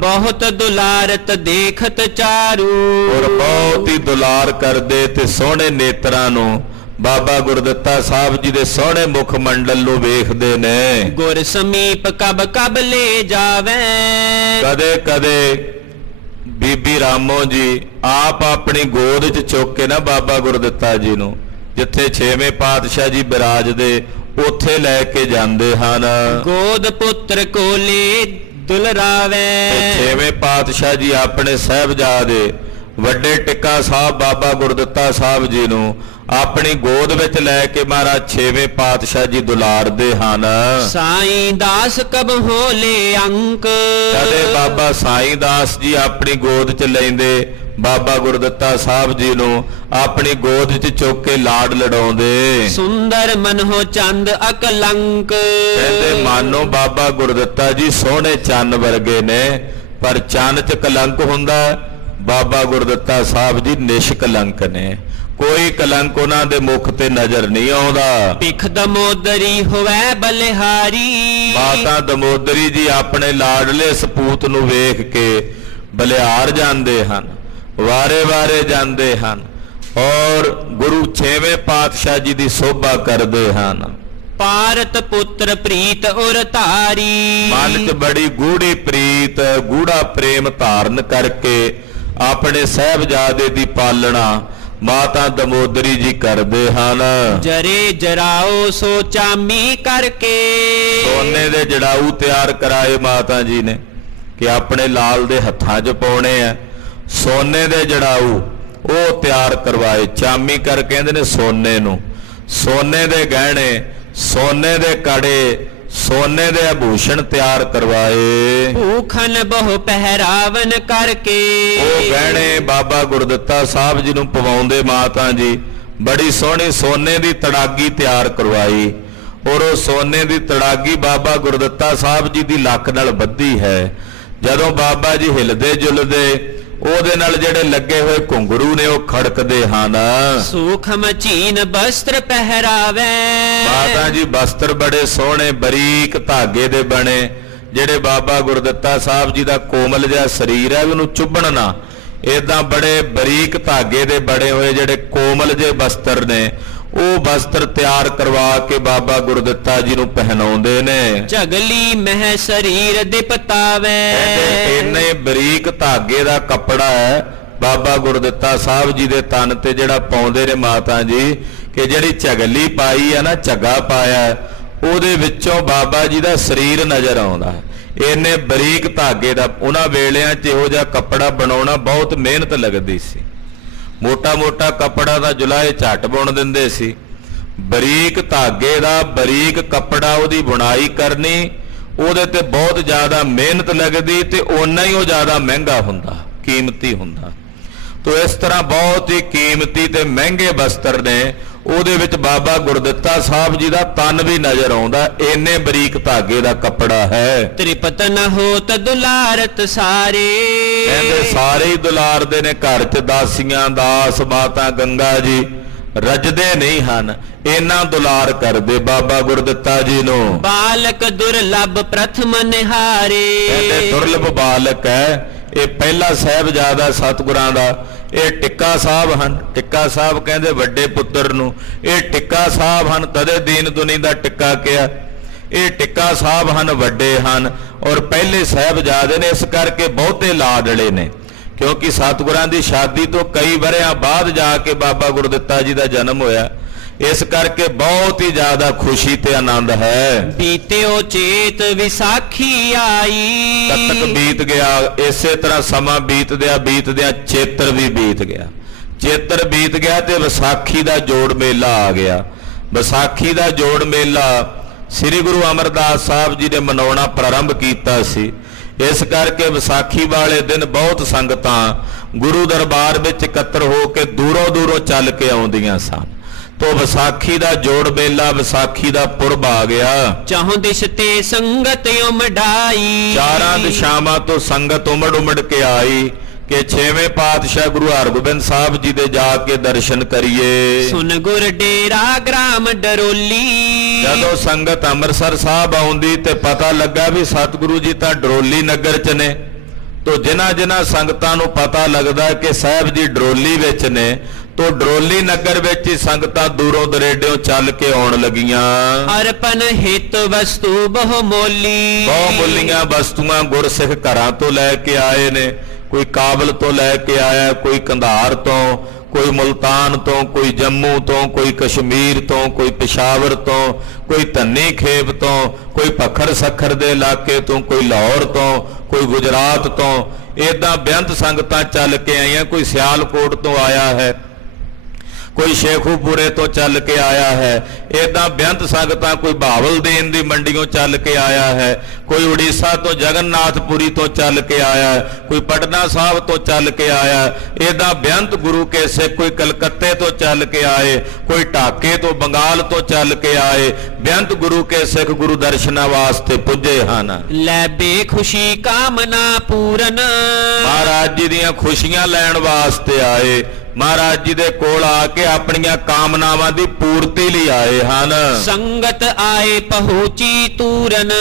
ਬਹੁਤ ਦੁਲਾਰਤ ਦੇਖਤ ਚਾਰੂ, ਔਰ ਬਹੁਤ ਹੀ ਦੁਲਾਰ ਕਰਦੇ ਤੇ ਸੋਹਣੇ ਨੇਤਰਾਂ ਨੂੰ ਬਾਬਾ ਗੁਰਦਿੱਤਾ ਸਾਹਿਬ ਜੀ ਦੇ ਸੋਹਣੇ ਮੁਖ ਮੰਡਲ ਨੂੰ ਵੇਖਦੇ ਨੇ। ਗੁਰ ਸਮੀਪ ਕਬ ਕਬ ਲੈ ਜਾਵੇ, ਕਦੇ ਕਦੇ ਬੀਬੀ ਰਾਮੋ ਜੀ ਆਪ ਆਪਣੀ ਗੋਦ 'ਚ ਚੁੱਕ ਕੇ ਨਾ ਬਾਬਾ ਗੁਰਦਿੱਤਾ ਜੀ ਨੂੰ ਜਿੱਥੇ 6ਵੇਂ ਪਾਤਸ਼ਾਹ ਜੀ ਬਿਰਾਜਦੇ ਉੱਥੇ ਲੈ ਕੇ ਜਾਂਦੇ ਹਨ। ਗੋਦ ਪੁੱਤਰ ਕੋਲੇ ਦੁਲਰਾਵੇ, 6ਵੇਂ ਪਾਤਸ਼ਾਹ ਜੀ ਆਪਣੇ ਸਾਹਿਬਜ਼ਾਦੇ ਵੱਡੇ ਟਿੱਕਾ ਸਾਹਿਬ ਬਾਬਾ ਗੁਰਦਿੱਤਾ ਸਾਹਿਬ ਜੀ ਨੂੰ ਆਪਣੀ ਗੋਦ ਵਿੱਚ ਲੈ ਕੇ ਮਹਾਰਾਜ 6ਵੇਂ ਪਾਤਸ਼ਾਹ ਜੀ ਦੁਲਾਰਦੇ ਹਨ। ਸਾਈਂ ਦਾਸ ਕਬ ਹੋਲੇ ਅੰਕ, ਕਦੇ ਬਾਬਾ ਸਾਈਂ ਦਾਸ ਜੀ ਆਪਣੀ ਗੋਦ 'ਚ ਲੈਂਦੇ ਬਾਬਾ ਗੁਰਦਿੱਤਾ ਸਾਹਿਬ ਜੀ ਨੂੰ ਆਪਣੀ ਗੋਦ 'ਚ ਚੁੱਕ ਕੇ ਲਾਡ ਲਡਾਉਂਦੇ। ਸੁੰਦਰ ਮਨੋ ਚੰਦ ਅਕਲੰਕ, ਕਹਿੰਦੇ ਮਾਨੋ ਬਾਬਾ ਗੁਰਦਿੱਤਾ ਜੀ ਸੋਹਣੇ ਚੰਨ ਵਰਗੇ ਨੇ, ਪਰ ਚੰਨ 'ਚ ਕਲੰਕ ਹੁੰਦਾ, ਬਾਬਾ ਗੁਰਦਿੱਤਾ ਸਾਹਿਬ ਜੀ ਨਿਸ਼ਕਲੰਕ ਨੇ, ਕੋਈ ਕਲੰਕ ਉਹਨਾਂ ਦੇ ਮੁਖ ਤੇ ਨਜ਼ਰ ਨਹੀਂ ਆਉਂਦਾ। ਭਿਖ ਦਮੋਦਰੀ ਹੋਵੇ ਬਲਿਹਾਰੀ, ਮਾਤਾ ਦਮੋਦਰੀ ਜੀ ਆਪਣੇ ਲਾਡਲੇ ਸਪੂਤ ਨੂੰ ਵੇਖ ਕੇ ਬਲਿਹਾਰ ਜਾਂਦੇ ਹਨ, ਵਾਰੇ-ਵਾਰੇ ਜਾਂਦੇ ਹਨ ਔਰ ਗੁਰੂ 6ਵੇਂ ਪਾਤਸ਼ਾਹ ਜੀ ਦੀ ਸੋਭਾ ਕਰਦੇ ਹਨ। ਭਾਰਤ ਪੁੱਤਰ ਪ੍ਰੀਤ ਔਰ ਧਾਰੀ, ਮਨ 'ਚ ਬੜੀ ਗੂੜੀ ਪ੍ਰੀਤ, ਗੂੜਾ ਪ੍ਰੇਮ ਧਾਰਨ ਕਰਕੇ ਆਪਣੇ ਸਾਹਿਬਜ਼ਾਦੇ ਦੀ ਪਾਲਣਾ ਮਾਤਾ ਦਮੋਦਰੀ ਜੀ ਕਰਦੇ ਹਨ। ਜਰੇ ਜਰਾਓ ਸੋ ਚਾਮੀ ਕਰਕੇ, ਸੋਨੇ ਦੇ ਜੜਾਊ ਤਿਆਰ ਕਰਾਏ ਮਾਤਾ ਜੀ ਨੇ ਕਿ ਆਪਣੇ ਲਾਲ ਦੇ ਹੱਥਾਂ 'ਚ ਪਾਉਣੇ ਆ। ਸੋਨੇ ਦੇ ਜੜਾਊ ਉਹ ਤਿਆਰ ਕਰਵਾਏ, ਚਾਮੀ ਕਰ ਕਹਿੰਦੇ ਨੇ ਸੋਨੇ ਨੂੰ, ਸੋਨੇ ਦੇ ਗਹਿਣੇ, ਸੋਨੇ ਦੇ ਕੜੇ, ਸੋਨੇ ਦੇ ਆਭੂਸ਼ਣ ਤਿਆਰ ਕਰਵਾਏ। ਭੂਖਨ ਬਹੁ ਪਹਿਰਾਵਨ ਕਰਕੇ, ਉਹ ਗਹਿਣੇ ਬਾਬਾ ਗੁਰਦਿੱਤਾ ਸਾਹਿਬ ਜੀ ਨੂੰ ਪਵਾਉਂਦੇ ਮਾਤਾ ਜੀ, ਬੜੀ ਸੋਹਣੀ ਸੋਨੇ ਦੀ ਤੜਾਗੀ ਤਿਆਰ ਕਰਵਾਈ ਔਰ ਉਹ ਸੋਨੇ ਦੀ ਤੜਾਗੀ ਬਾਬਾ ਗੁਰਦਿੱਤਾ ਸਾਹਿਬ ਜੀ ਦੀ ਲੱਕ ਨਾਲ ਬੱਧੀ ਹੈ। ਜਦੋਂ ਬਾਬਾ ਜੀ ਹਿਲਦੇ ਜੁਲਦੇ ਉਹਦੇ ਨਾਲ ਜਿਹੜੇ ਲੱਗੇ ਹੋਏ ਘੁੰਗਰੂ ਨੇ ਉਹ ਖੜਕਦੇ ਹਨ। ਸੂਖਮ ਚੀਨ ਬਸਤਰ ਪਹਿਰਾਵੇ, ਮਾਤਾ ਜੀ ਬਸਤਰ ਬੜੇ ਸੋਹਣੇ ਬਰੀਕ ਧਾਗੇ ਦੇ ਬਣੇ, ਜਿਹੜੇ ਬਾਬਾ ਗੁਰਦਿੱਤਾ ਸਾਹਿਬ ਜੀ ਦਾ ਕੋਮਲ ਜਿਹਾ ਸਰੀਰ ਹੈ ਉਹਨੂੰ ਚੁੱਭਣ ਨਾ, ਏਦਾਂ ਬੜੇ ਬਰੀਕ ਧਾਗੇ ਦੇ ਬੜੇ ਹੋਏ ਜਿਹੜੇ ਕੋਮਲ ਜਿਹੇ ਬਸਤਰ ਨੇ ਉਹ ਬਸਤਰ ਤਿਆਰ ਕਰਵਾ ਕੇ ਬਾਬਾ ਗੁਰਦਿੱਤਾ ਜੀ ਨੂੰ ਪਹਿਨਾਉਂਦੇ ਨੇ। ਝਗਲੀ ਮਹਿ ਸਰੀਰ ਦੇ ਪਤਾਵੇ, ਇੰਨੇ ਬਰੀਕ ਧਾਗੇ ਦਾ ਕੱਪੜਾ ਹੈ ਬਾਬਾ ਗੁਰਦਿੱਤਾ ਸਾਹਿਬ ਜੀ ਦੇ ਤਨ ਤੇ ਜਿਹੜਾ ਪਾਉਂਦੇ ਨੇ ਮਾਤਾ ਜੀ, ਕਿ ਜਿਹੜੀ ਝਗਲੀ ਪਾਈ ਹੈ ਨਾ, ਝੱਗਾ ਪਾਇਆ, ਉਹਦੇ ਵਿੱਚੋਂ ਬਾਬਾ ਜੀ ਦਾ ਸਰੀਰ ਨਜ਼ਰ ਆਉਂਦਾ। ਇੰਨੇ ਬਰੀਕ ਧਾਗੇ ਦਾ, ਉਹਨਾਂ ਵੇਲਿਆਂ 'ਚ ਇਹੋ ਜਿਹਾ ਕੱਪੜਾ ਬਣਾਉਣਾ ਬਹੁਤ ਮਿਹਨਤ ਲੱਗਦੀ ਸੀ। ਮੋਟਾ ਮੋਟਾ ਕੱਪੜਾ ਦਾ ਜੁਲਾਏ ਝੱਟ ਬੁਣ ਦਿੰਦੇ ਸੀ, ਬਰੀਕ ਧਾਗੇ ਦਾ ਬਰੀਕ ਕੱਪੜਾ ਉਹਦੀ ਬੁਣਾਈ ਕਰਨੀ, ਉਹਦੇ ਤੇ ਬਹੁਤ ਜ਼ਿਆਦਾ ਮਿਹਨਤ ਲੱਗਦੀ ਤੇ ਓਨਾ ਹੀ ਉਹ ਜ਼ਿਆਦਾ ਮਹਿੰਗਾ ਹੁੰਦਾ, ਕੀਮਤੀ ਹੁੰਦਾ। ਤੋ ਇਸ ਤਰ੍ਹਾਂ ਬਹੁਤ ਹੀ ਕੀਮਤੀ ਤੇ ਮਹਿੰਗੇ ਬਸਤਰ ਨੇ, ਉਹਦੇ ਵਿੱਚ ਬਾਬਾ ਗੁਰਦਿੱਤਾ ਸਾਹਿਬ ਜੀ ਦਾ ਤਨ ਵੀ ਨਜ਼ਰ ਆਉਂਦਾ, ਇੰਨੇ ਬਰੀਕ ਧਾਗੇ ਦਾ ਕੱਪੜਾ ਹੈ। ਤ੍ਰਿਪਤ ਨ ਹੋਤ ਦੁਲਾਰਤ ਸਾਰੇ, ਕਹਿੰਦੇ ਸਾਰੇ ਹੀ ਦੁਲਾਰਦੇ ਨੇ, ਘਰ 'ਚ ਦਾਸੀਆਂ ਦਾਸ ਮਾਤਾ ਗੰਗਾ ਜੀ ਰੱਜਦੇ ਨਹੀਂ ਹਨ, ਇੰਨਾ ਦੁਲਾਰ ਕਰਦੇ ਬਾਬਾ ਗੁਰਦਿੱਤਾ ਜੀ ਨੂੰ। ਬਾਲਕ ਦੁਰਲਭ ਪ੍ਰਥਮ ਨਿਹਾਰੇ, ਕਹਿੰਦੇ ਦੁਰਲਭ ਬਾਲਕ ਹੈ ਇਹ, ਪਹਿਲਾ ਸਾਹਿਬਜ਼ਾਦਾ ਸਤਿਗੁਰਾਂ ਦਾ। ਇਹ ਟਿੱਕਾ ਸਾਹਿਬ ਹਨ, ਟਿੱਕਾ ਸਾਹਿਬ ਕਹਿੰਦੇ ਵੱਡੇ ਪੁੱਤਰ ਨੂੰ, ਇਹ ਟਿੱਕਾ ਸਾਹਿਬ ਹਨ, ਤਦੇ ਦੀਨ ਦੁਨੀ ਦਾ ਟਿੱਕਾ ਕਿਹਾ। ਇਹ ਟਿੱਕਾ ਸਾਹਿਬ ਹਨ, ਵੱਡੇ ਹਨ ਔਰ ਪਹਿਲੇ ਸਾਹਿਬਜ਼ਾਦੇ ਨੇ, ਇਸ ਕਰਕੇ ਬਹੁਤੇ ਲਾਡਲੇ ਨੇ, ਕਿਉਂਕਿ ਸਤਿਗੁਰਾਂ ਦੀ ਸ਼ਾਦੀ ਤੋਂ ਕਈ ਵਰਿਆਂ ਬਾਅਦ ਜਾ ਕੇ ਬਾਬਾ ਗੁਰਦਿੱਤਾ ਜੀ ਦਾ ਜਨਮ ਹੋਇਆ, ਇਸ ਕਰਕੇ ਬਹੁਤ ਹੀ ਜ਼ਿਆਦਾ ਖੁਸ਼ੀ ਤੇ ਆਨੰਦ ਹੈ। ਬੀਤਿਓ ਚੇਤ ਵਿਸਾਖੀ ਆਈ, ਕੱਤਕ ਬੀਤ ਗਿਆ, ਇਸੇ ਤਰ੍ਹਾਂ ਸਮਾਂ ਬੀਤਦਿਆਂ ਚੇਤਰ ਵੀ ਬੀਤ ਗਿਆ, ਚੇਤਰ ਬੀਤ ਗਿਆ ਤੇ ਵਿਸਾਖੀ ਦਾ ਜੋੜ ਮੇਲਾ ਆ ਗਿਆ। ਵਿਸਾਖੀ ਦਾ ਜੋੜ ਮੇਲਾ ਸ੍ਰੀ ਗੁਰੂ ਅਮਰਦਾਸ ਸਾਹਿਬ ਜੀ ਨੇ ਮਨਾਉਣਾ ਪ੍ਰਾਰੰਭ ਕੀਤਾ ਸੀ, ਇਸ ਕਰਕੇ ਵਿਸਾਖੀ ਵਾਲੇ ਦਿਨ ਬਹੁਤ ਸੰਗਤਾਂ ਗੁਰੂ ਦਰਬਾਰ ਵਿੱਚ ਇਕੱਤਰ ਹੋ ਕੇ ਦੂਰੋਂ ਦੂਰੋਂ ਚੱਲ ਕੇ ਆਉਂਦੀਆਂ ਸਨ ਤੋ ਵਿਸਾਖੀ ਦਾ ਜੋੜ ਮੇਲਾ, ਵਿਸਾਖੀ ਦਾ ਪੁਰਬ ਆ ਗਿਆ। ਚਾਹੋਂ ਦਿਸ਼ ਤੇ ਸੰਗਤ ਉਮੜਾਈ, ਚਾਰਾਂ ਦਿਸ਼ਾਵਾਂ ਤੋਂ ਸੰਗਤ ਉਮੜ ਉਮੜ ਕੇ ਆਈ ਕਿ ਛੇਵੇਂ ਪਾਤਸ਼ਾਹ ਗੁਰੂ ਹਰਗੋਬਿੰਦ ਸਾਹਿਬ ਜੀ ਦੇ ਜਾ ਕੇ ਦਰਸ਼ਨ ਕਰੀਏ। ਸੁਨ ਗੁਰ ਡੇਰਾ ਗ੍ਰਾਮ ਡਰੋਲੀ, ਜਦੋਂ ਸੰਗਤ ਅੰਮ੍ਰਿਤਸਰ ਸਾਹਿਬ ਆਉਂਦੀ ਤੇ ਪਤਾ ਲੱਗਾ ਵੀ ਸਤਿਗੁਰੂ ਜੀ ਤਾਂ ਡਰੋਲੀ ਨਗਰ ਚ ਨੇ, ਤੋ ਜਿਨ੍ਹਾਂ ਸੰਗਤਾਂ ਨੂੰ ਪਤਾ ਲੱਗਦਾ ਕਿ ਸਾਹਿਬ ਜੀ ਡਰੋਲੀ ਵਿੱਚ ਨੇ, ਤੋ ਡਰੋਲੀ ਨਗਰ ਵਿੱਚ ਹੀ ਸੰਗਤਾਂ ਦੂਰੋਂ ਦਰੇਡਿਓਂ ਚੱਲ ਕੇ ਆਉਣ ਲੱਗੀਆਂ। ਅਰਪਨ ਹਿਤ ਵਸਤੂ ਬਹੁ ਮੋਲੀ, ਬਹੁ ਮੁੱਲੀਆਂ ਵਸਤੂਆਂ ਗੁਰਸਿੱਖ ਘਰਾਂ ਤੋਂ ਲੈ ਕੇ ਆਏ ਨੇ। ਕੋਈ ਕਾਬਲ ਤੋਂ ਲੈ ਕੇ ਆਇਆ, ਕੋਈ ਕੰਧਾਰ ਤੋਂ, ਕੋਈ ਮੁਲਤਾਨ ਤੋਂ, ਕੋਈ ਜੰਮੂ ਤੋਂ, ਕੋਈ ਕਸ਼ਮੀਰ ਤੋਂ, ਕੋਈ ਪਿਸ਼ਾਵਰ ਤੋਂ, ਕੋਈ ਧੰਨੀ ਖੇਬ ਤੋਂ, ਕੋਈ ਪੱਖਰ ਸੱਖਰ ਦੇ ਇਲਾਕੇ ਤੋਂ, ਕੋਈ ਲਾਹੌਰ ਤੋਂ, ਕੋਈ ਗੁਜਰਾਤ ਤੋਂ। ਏਦਾਂ ਬੇਅੰਤ ਸੰਗਤਾਂ ਚੱਲ ਕੇ ਆਈਆਂ। ਕੋਈ ਸਿਆਲਕੋਟ ਤੋਂ ਆਇਆ ਹੈ, ਕੋਈ ਸ਼ੇਖੂਪੁਰੇ ਤੋਂ ਚੱਲ ਕੇ ਆਇਆ ਹੈ। ਏਦਾਂ ਬੇਅੰਤ ਸੰਗਤਾਂ, ਕੋਈ ਭਾਵਲਦੀਨ ਦੀ ਮੰਡੀੋਂ ਚੱਲ ਕੇ ਆਇਆ ਹੈ, ਕੋਈ ਉੜੀਸਾ ਤੋਂ ਜਗਨਨਾਥਪੁਰੀ ਤੋਂ ਚੱਲ ਕੇ ਆਇਆ ਹੈ, ਕੋਈ ਪਟਨਾ ਸਾਹਿਬ ਤੋਂ ਚੱਲ ਕੇ ਆਇਆ। ਏਦਾਂ ਬੇਅੰਤ ਗੁਰੂ ਕੇ ਸਿੱਖ, ਕੋਈ ਕਲਕੱਤੇ ਤੋਂ ਚੱਲ ਕੇ ਆਏ, ਕੋਈ ਢਾਕੇ ਤੋਂ, ਬੰਗਾਲ ਤੋਂ ਚੱਲ ਕੇ ਆਏ। ਬੇਅੰਤ ਗੁਰੂ ਕੇ ਸਿੱਖ ਗੁਰੂ ਦਰਸ਼ਨਾਂ ਵਾਸਤੇ ਪੁੱਜੇ ਹਨ। ਲੈ ਬੇਖੁਸ਼ੀ ਕਾਮਨਾ ਪੂਰਨ, ਮਹਾਰਾਜ ਜੀ ਦੀਆਂ ਖੁਸ਼ੀਆਂ ਲੈਣ ਵਾਸਤੇ ਆਏ। ਮਹਾਰਾਜ ਜੀ ਦੇ ਕੋਲ ਆ ਕੇ ਆਪਣੀਆਂ ਕਾਮਨਾਵਾਂ ਦੀ ਪੂਰਤੀ ਲਈ ਆਏ ਹਨ। ਸੰਗਤ ਆਏ ਪਹੁੰਚੀ ਤੂਰਨ,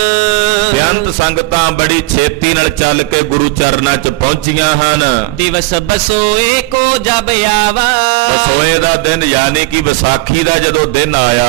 ਬੇਅੰਤ ਸੰਗਤਾਂ ਬੜੀ ਛੇਤੀ ਨਾਲ ਚੱਲ ਕੇ ਗੁਰੂ ਚਰਨਾਂ 'ਚ ਪਹੁੰਚੀਆਂ ਹਨ। ਦਿਵਸ ਬਸੋਏ ਕੋ ਜਬ ਆਵਾ, ਬਸੋਏ ਦਾ ਦਿਨ ਯਾਨੀ ਕਿ ਵਿਸਾਖੀ ਦਾ ਜਦੋਂ ਦਿਨ ਆਇਆ,